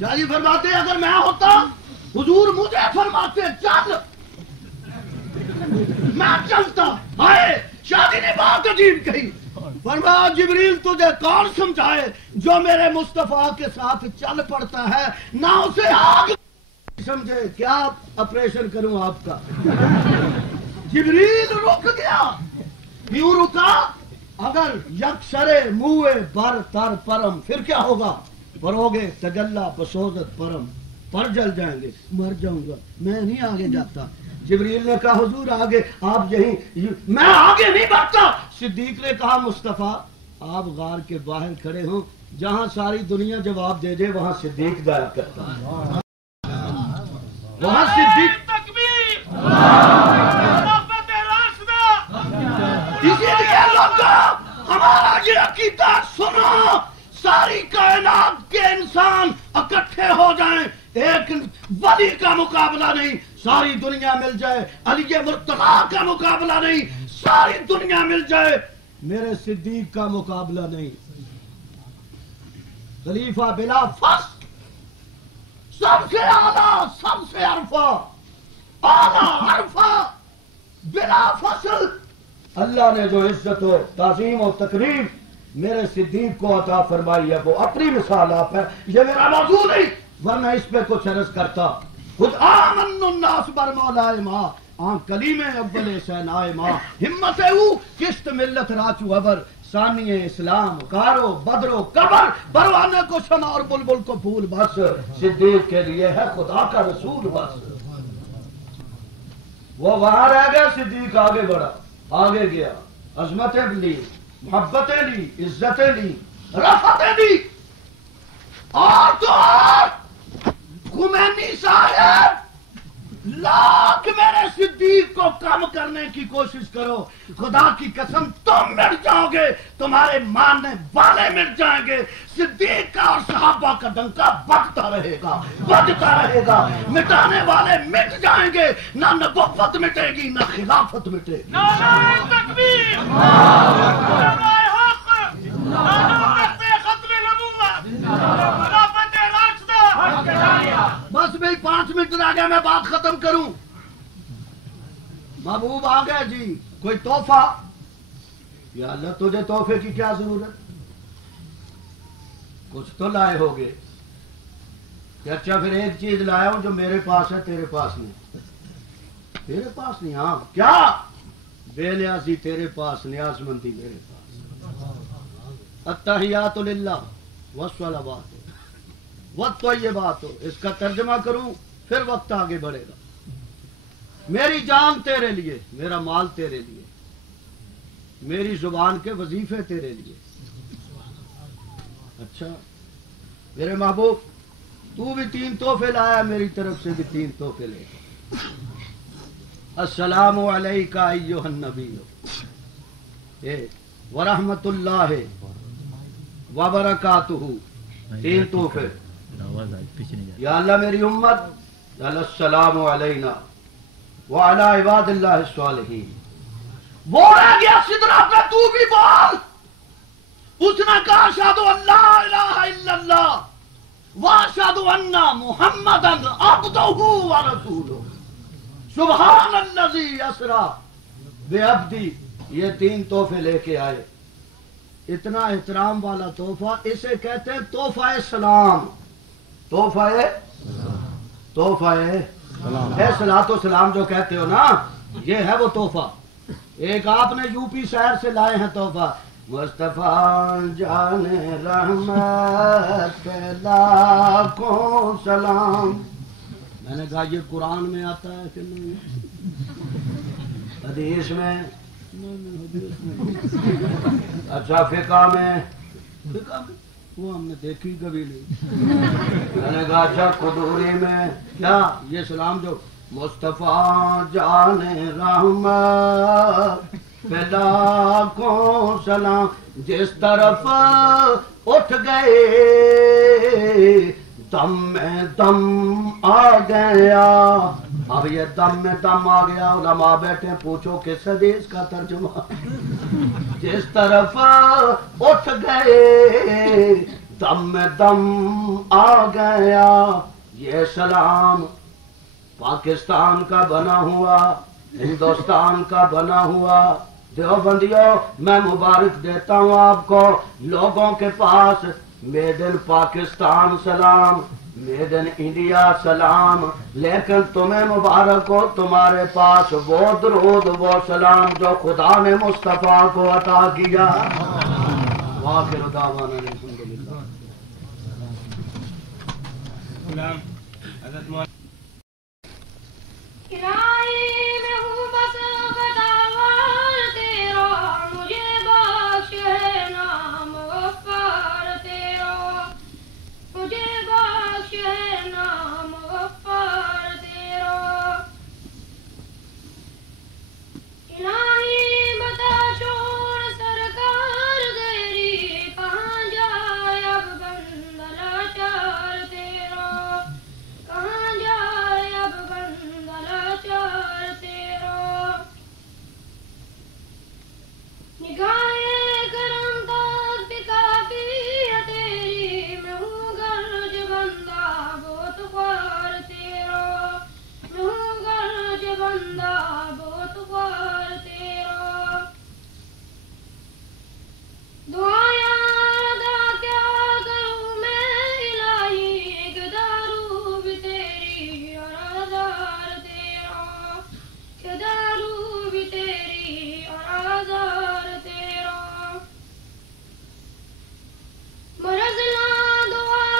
شاہ جی فرماتے اگر میں ہوتا حضور مجھے فرماتے چل میں چلتا. ہائے شاہ جی نے بات عجیب کہی. فرمایا جبریل تجھے کون سمجھائے جو میرے مصطفیٰ کے ساتھ چل پڑتا ہے نہ اسے آگ سمجھے. کیا آپریشن کروں آپ کا. جبریل رک گیا. کیوں رکا؟ اگر یکسرے موئے بر تر پرم پھر کیا ہوگا؟ پروگے تجلا بسوزت پرم پر جل جائیں گے. مر جاؤں گا میں نہیں آگے جاتا. جبریل نے کہا حضور آگے آپ یہیں میں آگے نہیں بڑھتا. صدیق نے کہا مصطفیٰ آپ غار کے باہر کھڑے ہوں جہاں ساری دنیا جواب دے دے وہاں صدیق جایا کرتا. وہاں صدیق اسی لیے لوگوں ہمارا یہ عقیدہ سنو. ساری کائنات کے انسان اکٹھے ہو جائیں ایک ولی کا مقابلہ نہیں. ساری دنیا مل جائے علی مرتضیٰ کا مقابلہ نہیں. ساری دنیا مل جائے میرے صدیق کا مقابلہ نہیں. خلیفہ بلا فصل سب سے اعلیٰ سب سے عرفہ اعلیٰ عرفہ بلا فصل. اللہ نے جو عزت و تعظیم و تکریم میرے صدیق کو عطا فرمائی ہے وہ اپنی مثال آپ ہے. یہ میرا موضوع نہیں ورنہ اس پہ کچھ عرض کرتا. خود آمن الناس بر مولائے ماں آن کلیم اول سینائے ماں ہمت او کشت ملت راچو ابر ثانی اسلام کارو بدرو قبر پروانے کو شمع اور بلبل کو پھول بس. صدیق کے لیے ہے خدا کا رسول بس. وہ وہاں رہ گیا صدیق آگے بڑھا آگے گیا عظمتیں لی محبتیں لی عزتیں لی رفتیں دی. اور تو اور خمینی صاحب لاکھ میرے صدیق کو کم کرنے کی کوشش کرو خدا کی قسم تم مٹ جاؤ گے تمہارے ماننے والے مٹ جائیں گے. صدیق کا اور صحابہ کا ڈنکا بجتا رہے گا بجتا رہے گا. مٹانے والے مٹ جائیں گے نہ نبوت مٹے گی نہ خلافت مٹے گی. نعرہ تکبیر نعرہ حق نعرہ ختم نبوت خلافت راشدہ. بس بھئی 5 منٹ رہ گیا میں بات ختم کروں. محبوب آ گئے جی کوئی تحفہ. یا اللہ تجھے تحفے کی کیا ضرورت کچھ تو لائے ہوگے کہ اچھا پھر ایک چیز لایا ہوں جو میرے پاس ہے تیرے پاس نہیں. تیرے پاس نہیں ہاں کیا بے نیازی تیرے پاس نیاز مندی میرے پاس. التحیات للہ والصلوات والطیبات. اس کا ترجمہ کروں پھر وقت آگے بڑھے گا. میری جان تیرے لیے میرا مال تیرے لیے میری زبان کے وظیفے تیرے لیے. اچھا میرے محبوب تو بھی 3 تحفے لایا میری طرف سے بھی 3 تحفے لے. السلام علیکہ ایھا النبی ورحمت اللہ وبرکاتہ. 3 تحفے. یا اللہ میری امت یا اللہ السلام علینا وعلی عباد اللہ الصالحین. وہ رہ گیا سدرہ پہ تو بھی بول. اس نے کہا اشہد ان لا الہ الا اللہ واشہد ان محمدا عبدہ ورسولہ سبحان الذی اسری بعبدی. یہ 3 تحفے لے کے آئے. اتنا احترام والا تحفہ اسے کہتے ہیں تحفہ سلام. تحفہ صلاۃ و سلام جو کہتے ہو نا یہ ہے وہ تحفہ. ایک آپ نے یو پی شہر سے لائے ہیں تحفہ مصطفیٰ جان رحمت پہ لاکھوں سلام. میں نے کہا یہ قرآن میں آتا ہے کہ نہیں حدیث میں. اچھا فقہ میں وہ ہم نے دیکھی کبھی نہیں. میں نے کہا اچھا قدوری میں کیا یہ سلام جو مصطفیٰ جان رحمت پہ لاکھوں سلام جس طرف اٹھ گئے دم میں دم آ گیا. اب یہ دم میں دم آ گیا. علماء بیٹھے پوچھو کس حدیث کا ترجمہ. جس طرف اٹھ گئے دم میں دم آ گیا یہ سلام پاکستان کا بنا ہوا ہندوستان کا بنا ہوا دیوبندیوں میں مبارک دیتا ہوں آپ کو لوگوں کے پاس میڈ ان پاکستان سلام میڈ ان انڈیا سلام لیکن تمہیں مبارک ہو تمہارے پاس وہ درود وہ سلام جو خدا نے مصطفیٰ کو عطا کیا وآخر دعوانا الحمدللہ الہی میں ہوں بس غداوار تیرا مجھے بخش ہے نام غفار تیرا مجھے بخش ہے نام غفار تیرا الہی بتا چھوڑ سرکار تیری کہاں جائے اب بندہ لاچار تیرا کہاں جائے اب بندہ لاچار تیرا نگاہ کرم تک بھی کافی ہے تیری میں ہوں گرج بندہ بہت خوار تیرا میں ہوں گرج بندہ بہت خوار تیرا دعایا ادا کیا کروں میں الہی کہ دارو بھی تیری اور آزار تیرا کہ دارو بھی تیری اور آزار تیرا مرض نہ دعا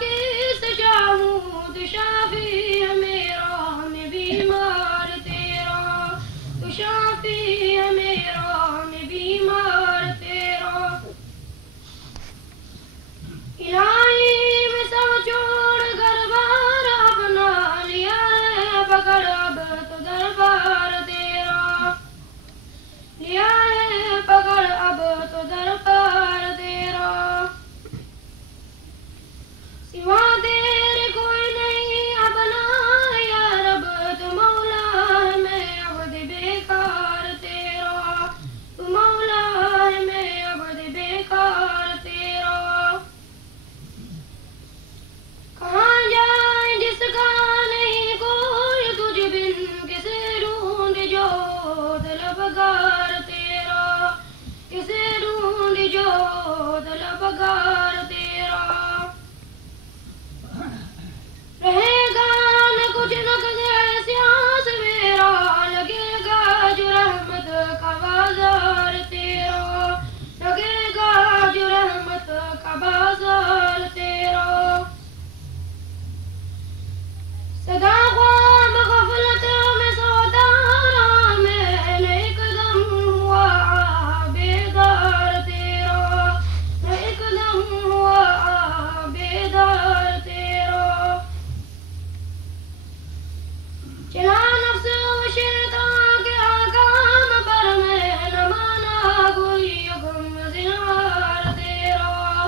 کی سجاؤں تو شافی ہے میرا میں بیمار تیرا تو شافی ہے میرا میں بیمار تیرا الہی میں سب چھوڑ کر بار اپنا لیا ہے پکڑ اب تو دربار تیرا لیا ہے پکڑ اب تو دربار تیرا سوا تیرے کوئی نہیں اپنا یا رب تو مولا ہے میں عبد بیکار تیرا تو مولا ہے میں عبد بیکار تیرا کہاں جائیں جس کا نہیں کوئی تجھ بن کسے ڈھونڈ جو طلبگار تیرا کسے ڈھونڈ جو طلبگار تیرا رہے گا نہ کچھ نقد سیاس میرا لگے گا جو رحمت کا بازار تیرا لگے گا جو رحمت کا بازار تیرا صدا خواب غفلت میں سوتا رہا میں نہ ایک دم ہوا بیدار تیرا نہ ایک دم ہوا بیدار تیرا چلا نفس و شیطان کے آکام پر میں نہ مانا کوئی حکم زنہار تیرا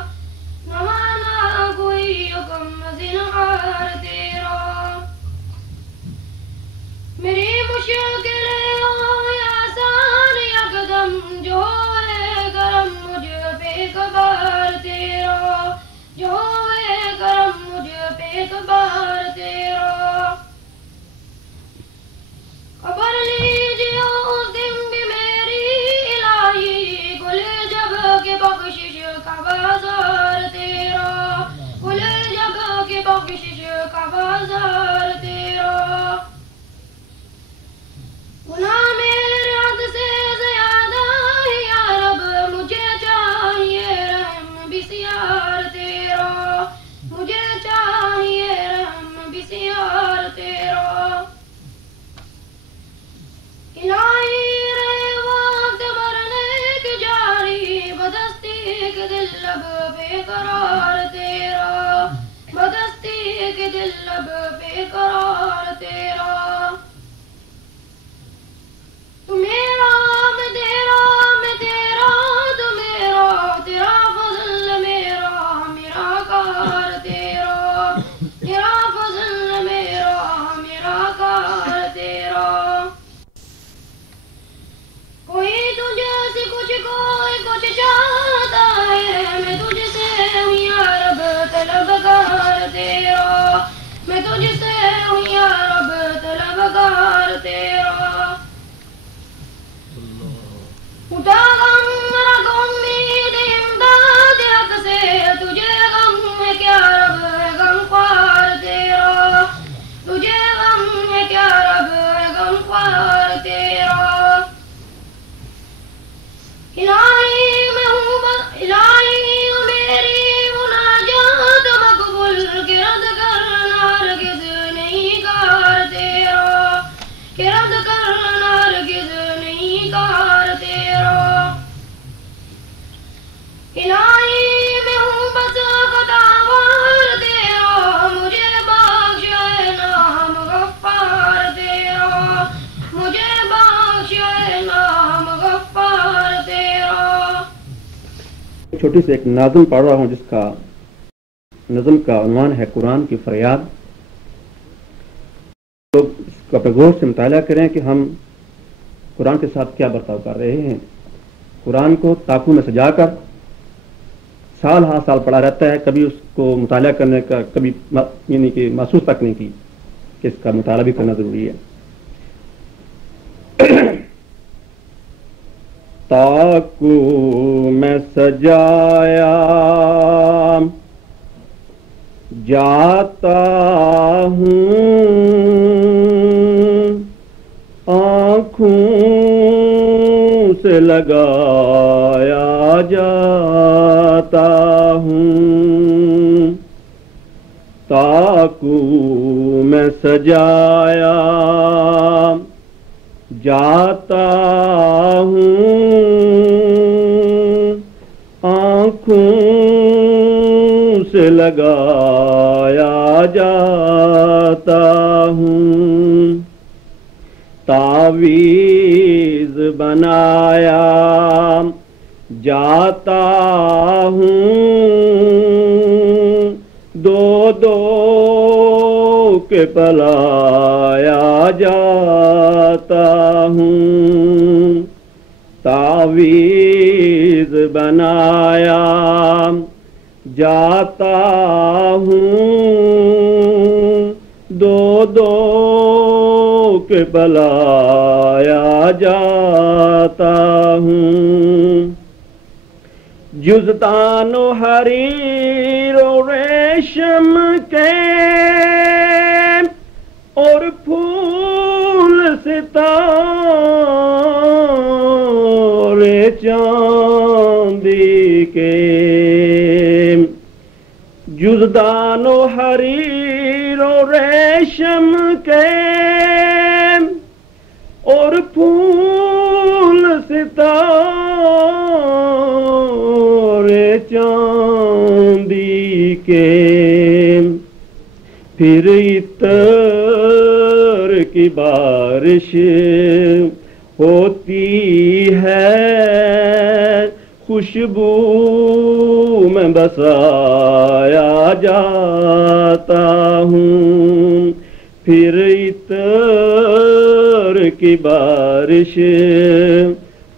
نہ مانا کوئی حکم زنہار تیرا میری مشکل ہو یا آسان یکدم جو ہے کرم مجھ پہ کبار تیرا جو ہے کرم مجھ پہ کبار تیرا خبر لیجیے اس دن بھی میری الہی کھلے جب کے بخشش کا بازار تیرا کھلے جب کے بخشش کا بازار تیرا گناہ میرے حد سے زیادہ ہے یا رب مجھے چاہیے رحم بسیار تیرا مجھے چاہیے رحم بسیار تیرا الہی رہے وقت مرنے کی جاری بدستی کے دل لب بے قرار تیرا بدستی کے دل لب بے قرار تیرا تو میرا میں تیرا تو میرا تیرا فضل میرا میرا کار تیرا تیرا فضل میرا کار تیرا کوئی تجھ سے کچھ کوئی کچھ چاہتا ہے میں تجھ سے ہوں یا رب خوار تیرا اٹھا غم میرا امید امداد حق سے تجھے غم ہے کیا رب ہے غم خوار تیرا تجھے غم ہے کیا رب ہے غم خوار تیرا الہی میں ہوں الہی میری مناجات مقبول کہ رد کرنا ہرگز نہیں کار تیرا کہ رد کرنا ہرگز نہیں کار تیرا الہی میں ہوں بس خطاوار تیرا مجھے بخش اے نام غفار تیرا مجھے بخش اے نام غفار تیرا چھوٹی سے ایک ناظم پڑھ رہا ہوں جس کا نظم کا عنوان ہے قرآن کی فریاد. لوگ اس کا غور سے مطالعہ کریں کہ ہم قرآن کے ساتھ کیا برتاؤ کر رہے ہیں. قرآن کو تاکوں میں سجا کر سال ہر سال پڑھا رہتا ہے, کبھی اس کو مطالعہ کرنے کا کبھی یعنی کہ محسوس تک نہیں کی کہ اس کا مطالعہ بھی کرنا ضروری ہے. تاکوں میں سجایا جاتا ہوں, آنکھوں سے لگایا جاتا ہوں. تاکوں میں سجایا جاتا ہوں, آنکھوں سے لگایا جاتا ہوں. تعویذ بنایا جاتا ہوں, دو دو کے پلایا جاتا ہوں. تعویذ بنایا جاتا ہوں, دو دو کے پلایا جاتا ہوں. جزدان و حریر و ریشم کے اور پھول ستارے چاندی کے, جزدان و حریر و ریشم کے اور پھول ستارے چاندی کے, پھر عطر کی بارش ہوتی ہے, خوشبو میں بسایا جاتا ہوں. پھر عطر کی بارش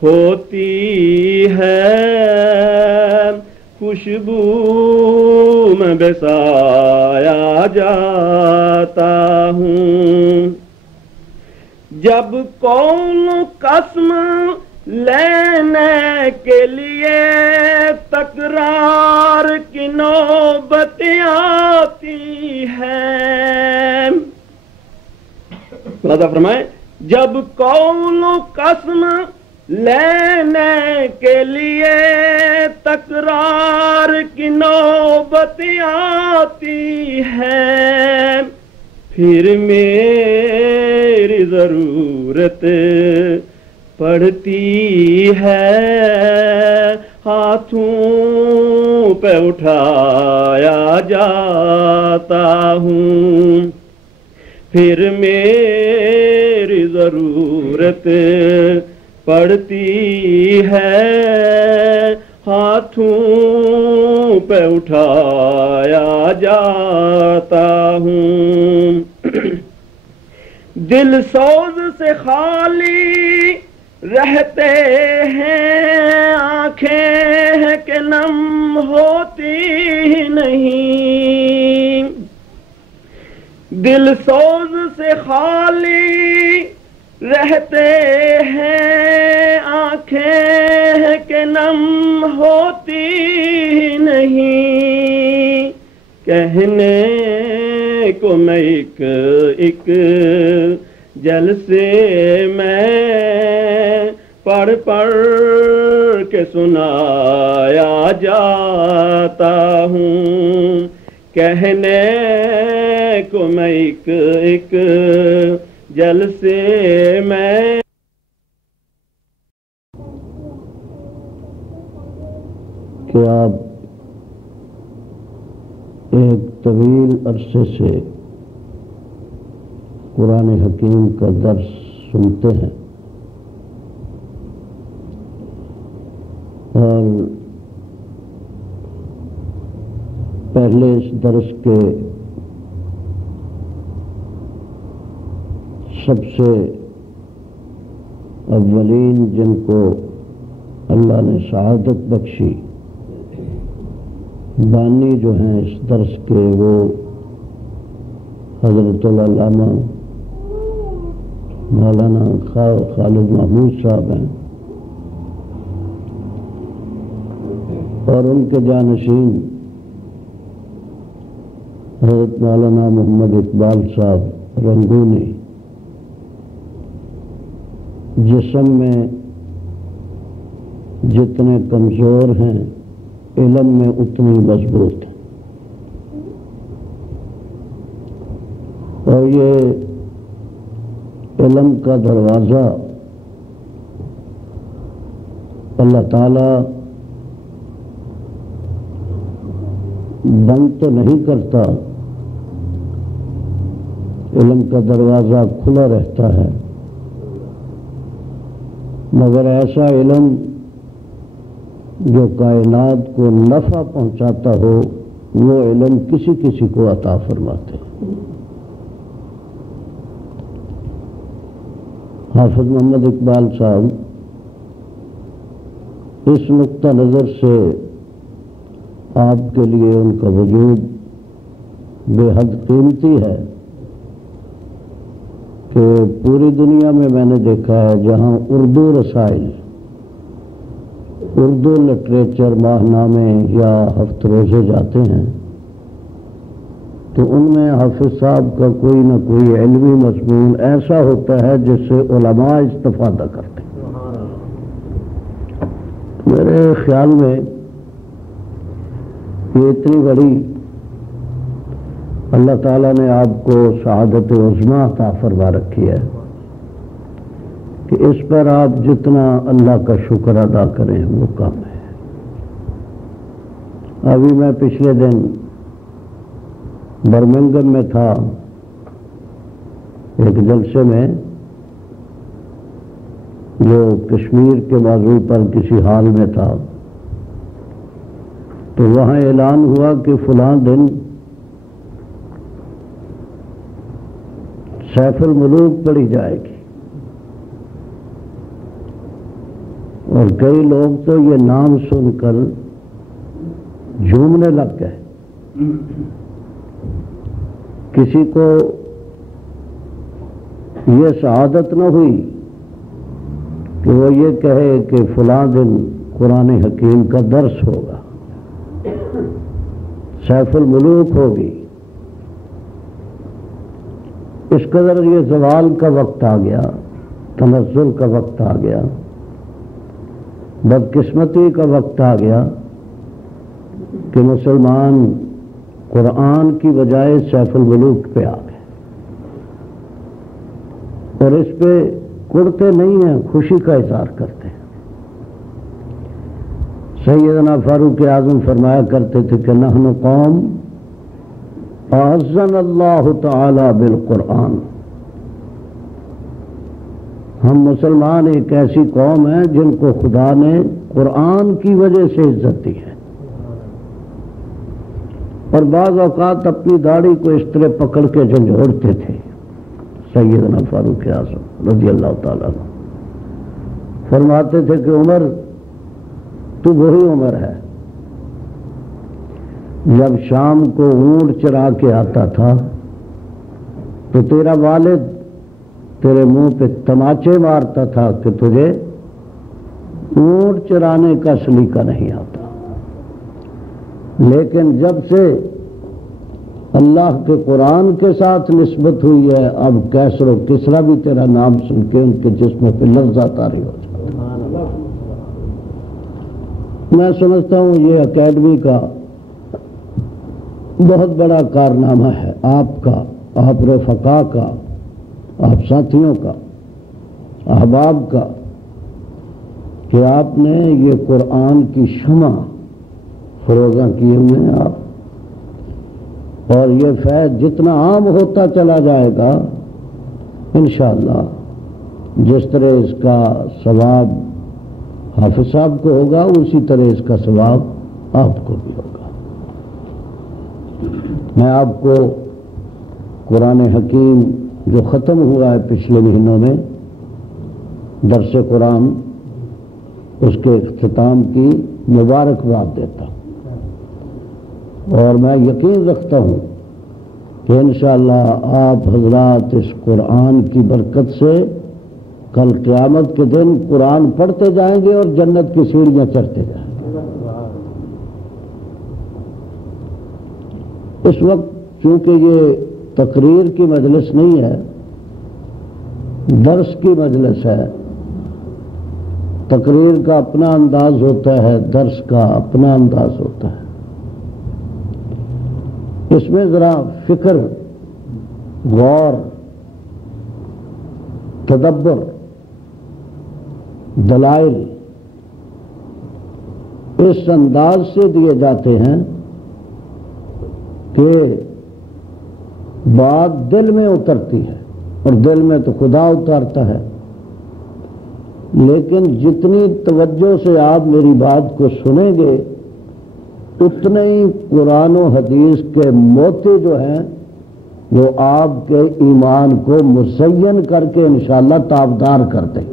ہوتی ہے, خوشبو میں بسایا جاتا ہوں. جب کون قسم لینے کے لیے تکرار کی نوبت آتی ہے, خدا فرمائے جب قول و قسم لینے کے لیے تکرار کی نوبت آتی ہے, پھر میری ضرورت پڑتی ہے, ہاتھوں پہ اٹھایا جاتا ہوں. پھر میری ضرورت پڑتی ہے, ہاتھوں پہ اٹھایا جاتا ہوں. دل سوز سے خالی رہتے ہیں, آنکھیں کہ نم ہوتی نہیں. دل سوز سے خالی رہتے ہیں آنکھیں کہ نم ہوتی نہیں، کہنے کو میں ایک جلسے میں پڑھ کے سنایا جاتا ہوں، کہنے کو میں ایک جلسے میں کہ آپ ایک طویل عرصے سے قرآن حکیم کا درس سنتے ہیں اور پہلے اس درس کے سب سے اولین جن کو اللہ نے سعادت بخشی بانی جو ہیں اس درس کے، وہ حضرت العلامہ مولانا خالد محمود صاحب ہیں اور ان کے جانشین حضرت مولانا محمد اقبال صاحب رنگونی، جسم میں جتنے کمزور ہیں علم میں اتنی مضبوط ہیں، اور یہ علم کا دروازہ اللہ تعالی بند تو نہیں کرتا، علم کا دروازہ کھلا رہتا ہے، مگر ایسا علم جو کائنات کو نفع پہنچاتا ہو وہ علم کسی کسی کو عطا فرماتے ہیں۔ حافظ محمد اقبال صاحب اس نقطہ نظر سے آپ کے لیے ان کا وجود بے حد قیمتی ہے کہ پوری دنیا میں میں نے دیکھا ہے جہاں اردو رسائل، اردو لٹریچر ماہ نامے یا ہفت روزے جاتے ہیں تو ان میں حافظ صاحب کا کوئی نہ کوئی علمی مضمون ایسا ہوتا ہے جس سے علماء استفادہ کرتے ہیں۔ میرے خیال میں یہ اتنی بڑی اللہ تعالیٰ نے آپ کو سعادت عظمیٰ عطا فرما رکھی ہے کہ اس پر آپ جتنا اللہ کا شکر ادا کریں وہ کم ہے۔ ابھی میں پچھلے دن برمنگم میں تھا، ایک جلسے میں جو کشمیر کے موضوع پر کسی ہال میں تھا، تو وہاں اعلان ہوا کہ فلاں دن سیف الملوک پڑھی جائے گی، اور کئی لوگ تو یہ نام سن کر جھومنے لگ گئے۔ کسی کو یہ سعادت نہ ہوئی کہ وہ یہ کہے کہ فلاں دن قرآن حکیم کا درس ہوگا، سیف الملوک ہوگی۔ اس قدر یہ زوال کا وقت آ گیا، تنزل کا وقت آ گیا، بدقسمتی کا وقت آ گیا کہ مسلمان قرآن کی بجائے سیف الملوک پہ آ گئے، اور اس پہ کڑتے نہیں ہیں، خوشی کا اظہار کرتے ہیں۔ سیدنا فاروق اعظم فرمایا کرتے تھے کہ نحن قوم اعزنا اللہ تعالی بالقرآن، ہم مسلمان ایک ایسی قوم ہیں جن کو خدا نے قرآن کی وجہ سے عزت دی ہے۔ اور بعض اوقات اپنی داڑھی کو اس طرح پکڑ کے جھنجھوڑتے تھے سیدنا فاروق اعظم رضی اللہ تعالیٰ عنہ، فرماتے تھے کہ عمر تو وہی عمر ہے جب شام کو اونٹ چرا کے آتا تھا تو تیرا والد تیرے منہ پہ تماچے مارتا تھا کہ تجھے اونٹ چرانے کا سلیقہ نہیں آتا، لیکن جب سے اللہ کے قرآن کے ساتھ نسبت ہوئی ہے، اب کیسر و کسرا بھی تیرا نام سن کے ان کے جسم پہ لفظہ طاری ہو جاتا۔ میں سمجھتا ہوں یہ اکیڈمی کا بہت بڑا کارنامہ ہے، آپ کا، آپ رفقا کا، آپ ساتھیوں کا، احباب کا، کہ آپ نے یہ قرآن کی شمع فروزاں کیے ہوئے ہیں آپ، اور یہ فیض جتنا عام ہوتا چلا جائے گا انشاءاللہ، جس طرح اس کا ثواب حافظ صاحب کو ہوگا اسی طرح اس کا ثواب آپ کو بھی ہوگا۔ میں آپ کو قرآن حکیم جو ختم ہوا ہے پچھلے مہینوں میں، درس قرآن، اس کے اختتام کی مبارکباد دیتا ہوں، اور میں یقین رکھتا ہوں کہ انشاءاللہ آپ حضرات اس قرآن کی برکت سے کل قیامت کے دن قرآن پڑھتے جائیں گے اور جنت کی سیڑھیاں چڑھتے جائیں گے۔ اس وقت چونکہ یہ تقریر کی مجلس نہیں ہے، درس کی مجلس ہے، تقریر کا اپنا انداز ہوتا ہے، درس کا اپنا انداز ہوتا ہے، اس میں ذرا فکر، غور، تدبر، دلائل اس انداز سے دیے جاتے ہیں کہ بات دل میں اترتی ہے، اور دل میں تو خدا اتارتا ہے، لیکن جتنی توجہ سے آپ میری بات کو سنیں گے اتنے ہی قرآن و حدیث کے موتی جو ہیں وہ آپ کے ایمان کو مزین کر کے انشاءاللہ تابدار کر دیں گے۔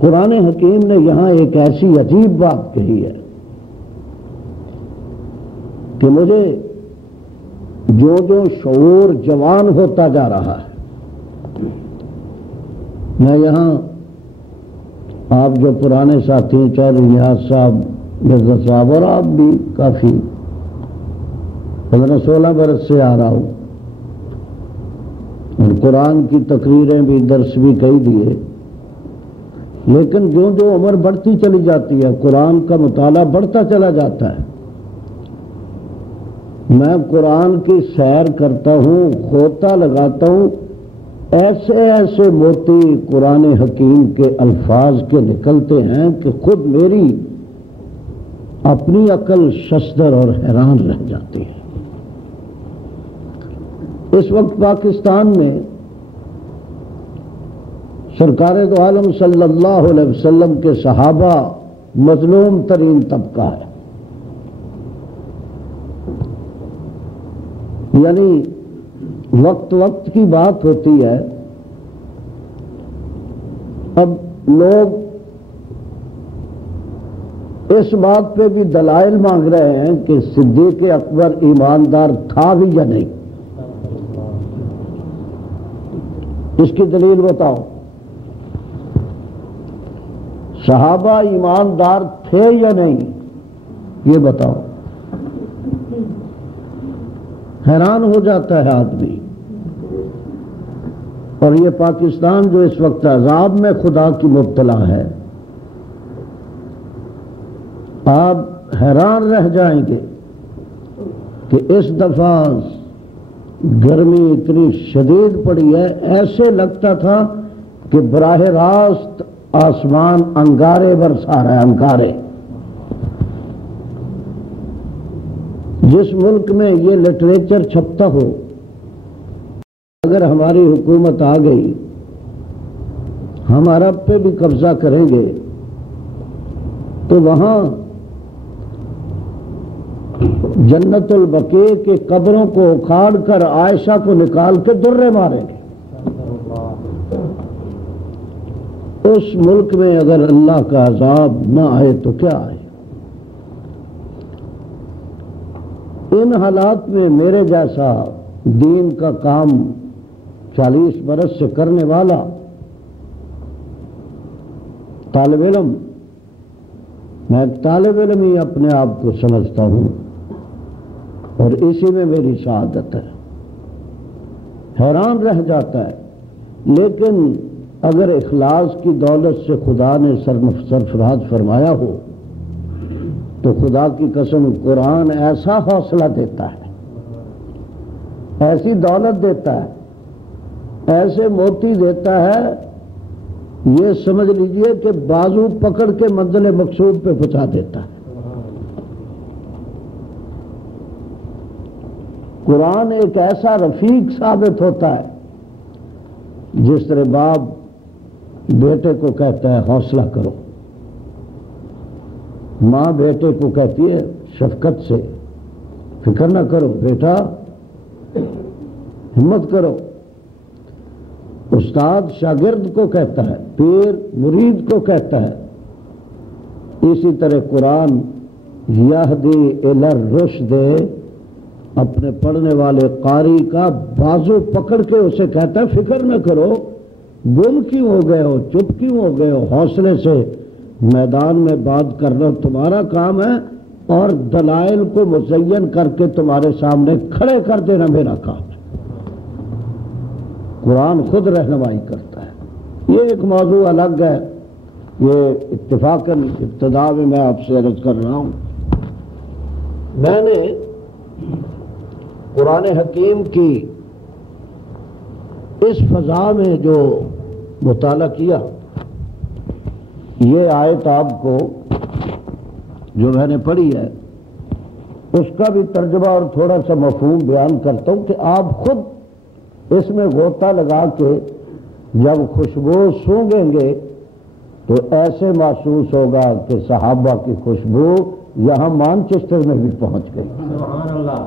قرآن حکیم نے یہاں ایک ایسی عجیب بات کہی ہے کہ مجھے جو شعور جوان ہوتا جا رہا ہے، میں یہاں آپ جو پرانے ساتھی چودھری نیاز صاحب، مرزا صاحب، اور آپ بھی کافی 15-16 برس سے آ رہا ہوں، اور قرآن کی تقریریں بھی، درس بھی کئی دیے، لیکن جو عمر بڑھتی چلی جاتی ہے قرآن کا مطالعہ بڑھتا چلا جاتا ہے، میں قرآن کی سیر کرتا ہوں، کھوتا لگاتا ہوں، ایسے ایسے موتی قرآن حکیم کے الفاظ کے نکلتے ہیں کہ خود میری اپنی عقل ششدر اور حیران رہ جاتی ہے۔ اس وقت پاکستان میں سرکار دو عالم صلی اللہ علیہ وسلم کے صحابہ مظلوم ترین طبقہ ہے، یعنی وقت کی بات ہوتی ہے، اب لوگ اس بات پہ بھی دلائل مانگ رہے ہیں کہ صدیق اکبر ایماندار تھا بھی یا نہیں، اس کی دلیل بتاؤ، صحابہ ایماندار تھے یا نہیں یہ بتاؤ۔ حیران ہو جاتا ہے آدمی، اور یہ پاکستان جو اس وقت عذاب میں خدا کی مبتلا ہے، آپ حیران رہ جائیں گے کہ اس دفعہ گرمی اتنی شدید پڑی ہے، ایسے لگتا تھا کہ براہ راست آسمان انگارے برسا رہا ہے، انگارے۔ جس ملک میں یہ لٹریچر چھپتا ہو، اگر ہماری حکومت آ گئی، ہم عرب پہ بھی قبضہ کریں گے، تو وہاں جنت البقیع کے قبروں کو اکھاڑ کر عائشہ کو نکال کے درے ماریں گے۔ اس ملک میں اگر اللہ کا عذاب نہ آئے تو کیا آئے؟ ان حالات میں میرے جیسا دین کا کام 40 برس سے کرنے والا طالب علم، میں ایک طالب علم ہی اپنے آپ کو سمجھتا ہوں اور اسی میں میری شہادت ہے، حیران رہ جاتا ہے۔ لیکن اگر اخلاص کی دولت سے خدا نے سرفراز فرمایا ہو تو خدا کی قسم قرآن ایسا حوصلہ دیتا ہے، ایسی دولت دیتا ہے، ایسے موتی دیتا ہے، یہ سمجھ لیجئے کہ بازو پکڑ کے منزل مقصود پہ پہنچا دیتا ہے۔ قرآن ایک ایسا رفیق ثابت ہوتا ہے، جس طرح باپ بیٹے کو کہتا ہے حوصلہ کرو، ماں بیٹے کو کہتی ہے شفقت سے فکر نہ کرو بیٹا، ہمت کرو۔ استاد شاگرد کو کہتا ہے، پیر مرید کو کہتا ہے۔ اسی طرح قرآن یہدی الی الرشد اپنے پڑھنے والے قاری کا بازو پکڑ کے اسے کہتا ہے فکر نہ کرو، گم کیوں ہو گئے ہو، چپ کیوں ہو گئے ہو، حوصلے سے میدان میں بات کرنا تمہارا کام ہے اور دلائل کو مزین کر کے تمہارے سامنے کھڑے کر دینا میرا کام ہے۔ قرآن خود رہنمائی کرتا ہے۔ یہ ایک موضوع الگ ہے، یہ اتفاقاً ابتدا میں آپ سے عرض کر رہا ہوں۔ میں نے قرآن حکیم کی اس فضا میں جو مطالعہ کیا، یہ آیت آپ کو جو میں نے پڑھی ہے اس کا بھی ترجمہ اور تھوڑا سا مفہوم بیان کرتا ہوں کہ آپ خود اس میں غوطہ لگا کے جب خوشبو سونگیں گے تو ایسے محسوس ہوگا کہ صحابہ کی خوشبو یہاں مانچسٹر میں بھی پہنچ گئی۔ سبحان اللہ۔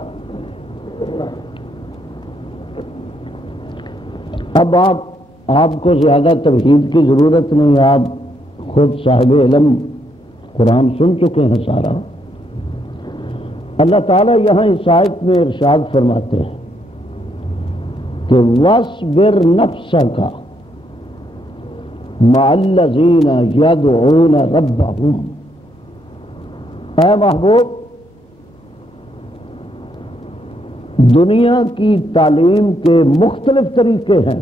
اب آپ کو زیادہ تمہید کی ضرورت نہیں، آپ خود صاحب علم قرآن سن چکے ہیں سارا۔ اللہ تعالیٰ یہاں اس آیت میں ارشاد فرماتے ہیں کہ وَاصْبِرْ نَفْسَكَ مَعَ الَّذِينَ يَدْعُونَ رَبَّهُمْ۔ اے محبوب، دنیا کی تعلیم کے مختلف طریقے ہیں۔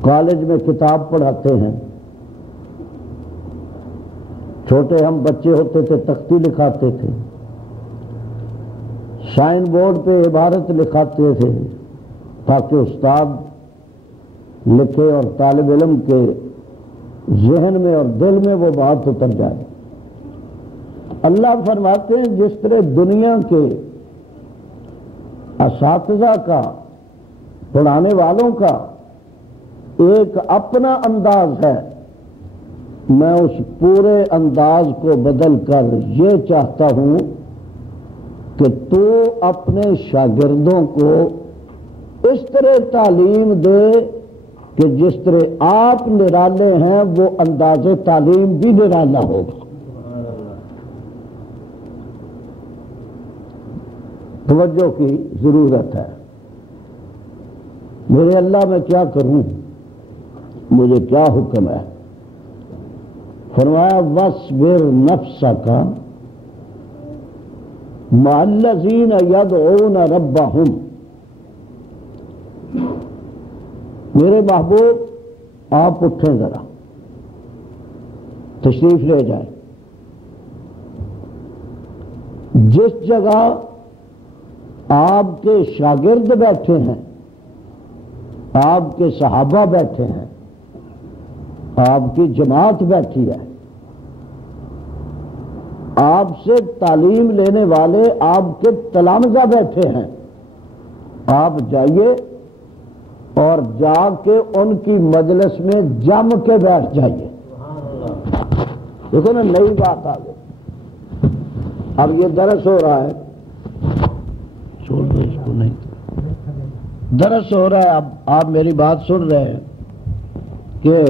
کالج میں کتاب پڑھاتے ہیں، چھوٹے ہم بچے ہوتے تھے تختی لکھاتے تھے، سائن بورڈ پہ عبارت لکھاتے تھے تاکہ استاد لکھے اور طالب علم کے ذہن میں اور دل میں وہ بات اتر جائے۔ اللہ فرماتے ہیں جس طرح دنیا کے اساتذہ کا، پڑھانے والوں کا ایک اپنا انداز ہے، میں اس پورے انداز کو بدل کر یہ چاہتا ہوں کہ تو اپنے شاگردوں کو اس طرح تعلیم دے کہ جس طرح آپ نرالے ہیں وہ انداز تعلیم بھی نرالا ہوگا۔ توجہ کی ضرورت ہے۔ میرے اللہ میں کیا کروں، مجھے کیا حکم ہے؟ فرمایا وَاصْبِرْ نَفْسَكَ مَعَ الَّذِينَ يَدْعُونَ رَبَّهُمْ۔ میرے محبوب آپ اٹھیں ذرا، تشریف لے جائیں۔ جس جگہ آپ کے شاگرد بیٹھے ہیں، آپ کے صحابہ بیٹھے ہیں، آپ کی جماعت بیٹھی ہے، آپ سے تعلیم لینے والے آپ کے تلامذہ بیٹھے ہیں، آپ جائیے اور جا کے ان کی مجلس میں جم کے بیٹھ جائیے۔ دیکھو نا، نئی بات آ گئی۔ اب یہ درس ہو رہا ہے، چھوڑ دو اس کو، نہیں درس ہو رہا ہے، اب آپ میری بات سن رہے ہیں کہ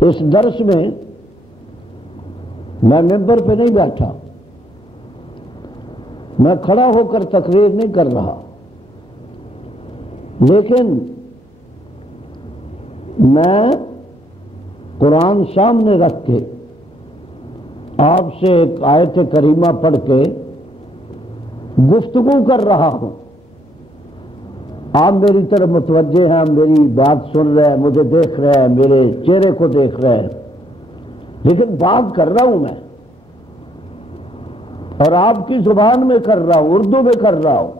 اس درس میں میں ممبر پہ نہیں بیٹھا، میں کھڑا ہو کر تقریر نہیں کر رہا، لیکن میں قرآن سامنے رکھ کے آپ سے ایک آیت کریمہ پڑھ کے گفتگو کر رہا ہوں، آپ میری طرف متوجہ ہیں، میری بات سن رہے ہیں، مجھے دیکھ رہے ہیں، میرے چہرے کو دیکھ رہے ہیں، لیکن بات کر رہا ہوں میں، اور آپ کی زبان میں کر رہا ہوں، اردو میں کر رہا ہوں،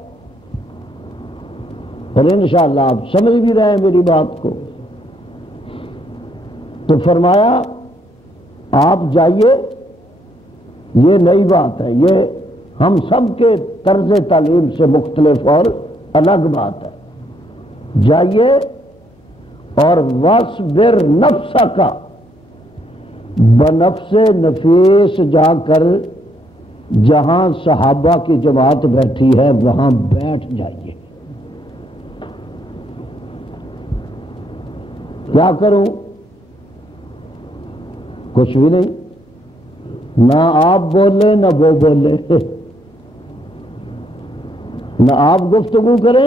اور انشاءاللہ آپ سمجھ بھی رہے ہیں میری بات کو۔ تو فرمایا آپ جائیے، یہ نئی بات ہے، یہ ہم سب کے طرز تعلیم سے مختلف اور الگ بات ہے، جائیے اور وَاصْبِرْ نَفْسَكَ، بنفس نفیس جا کر جہاں صحابہ کی جماعت بیٹھی ہے وہاں بیٹھ جائیے۔ کیا کروں؟ کچھ بھی نہیں، نہ آپ بولے نہ وہ بولے، نہ آپ گفتگو کریں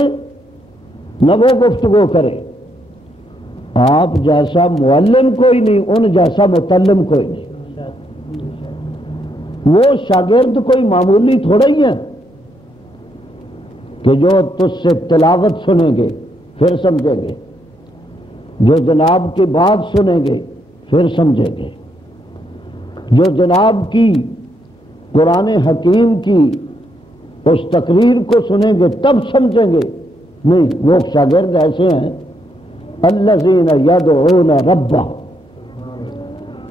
نہ وہ گفتگو کرے، آپ جیسا معلم کوئی نہیں، ان جیسا متعلم کوئی نہیں، وہ شاگرد کوئی معمولی تھوڑا ہی ہے کہ جو تجھ سے تلاوت سنیں گے پھر سمجھیں گے، جو جناب کی بات سنیں گے پھر سمجھیں گے، جو جناب کی قرآن حکیم کی اس تقریر کو سنیں گے تب سمجھیں گے، نہیں، وہ شاگرد ایسے ہیں الذین یدعون ربہم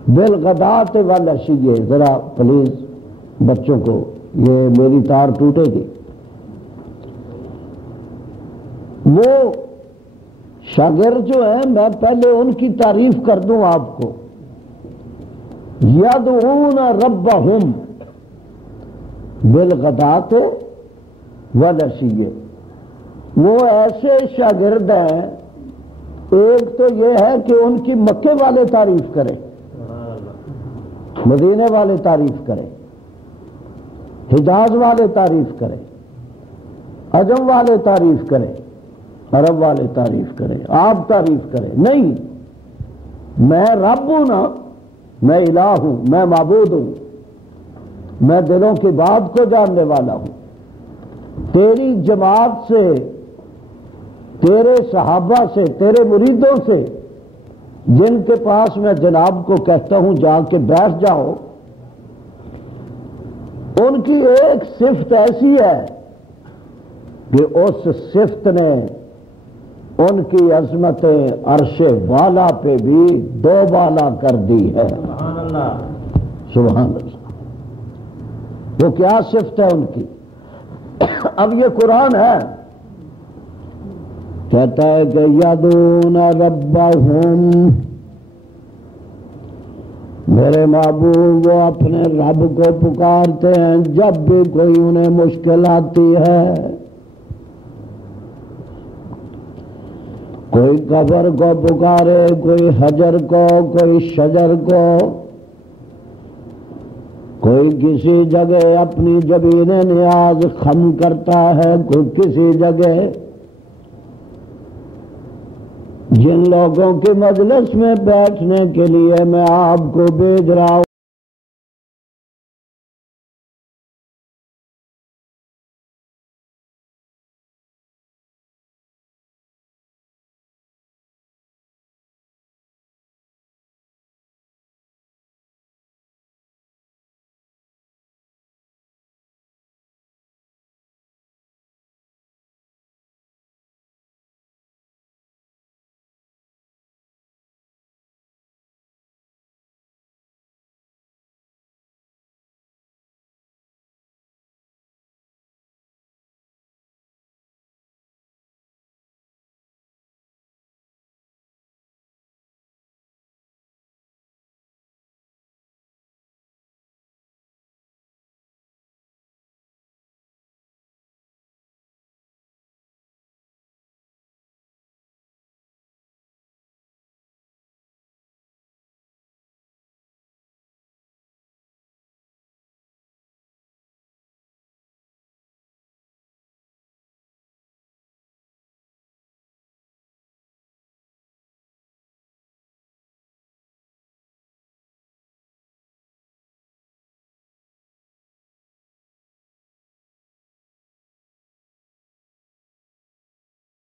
بالغداۃ والعشی۔ ذرا پلیز بچوں کو، یہ میری تار ٹوٹے گی۔ وہ شاگرد جو ہیں، میں پہلے ان کی تعریف کر دوں آپ کو، یدعون ربہم بالغداۃ والعشی، وہ ایسے شاگرد ہیں، ایک تو یہ ہے کہ ان کی مکے والے تعریف کریں، مدینے والے تعریف کریں، حجاز والے تعریف کریں، عجم والے تعریف کریں، عرب والے تعریف کریں، آپ تعریف کریں، نہیں، میں رب ہوں نا، میں الہ ہوں، میں معبود ہوں، میں دلوں کی بات کو جاننے والا ہوں، تیری جماعت سے، تیرے صحابہ سے، تیرے مریدوں سے، جن کے پاس میں جناب کو کہتا ہوں جا کے بیٹھ جاؤ، ان کی ایک صفت ایسی ہے کہ اس صفت نے ان کی عظمت عرش والا پہ بھی دو بالا کر دی ہے۔ سبحان اللہ، سبحان اللہ۔ وہ کیا صفت ہے ان کی؟ اب یہ قرآن ہے، کہتا ہے کہ یدعون ربہم، میرے محبوب وہ اپنے رب کو پکارتے ہیں جب بھی کوئی انہیں مشکل آتی ہے، کوئی قبر کو پکارے، کوئی حجر کو، کوئی شجر کو، کوئی کسی جگہ اپنی جبین نیاز خم کرتا ہے، کوئی کسی جگہ جن لوگوں کی مجلس میں بیٹھنے کے لیے میں آپ کو بھیج رہا ہوں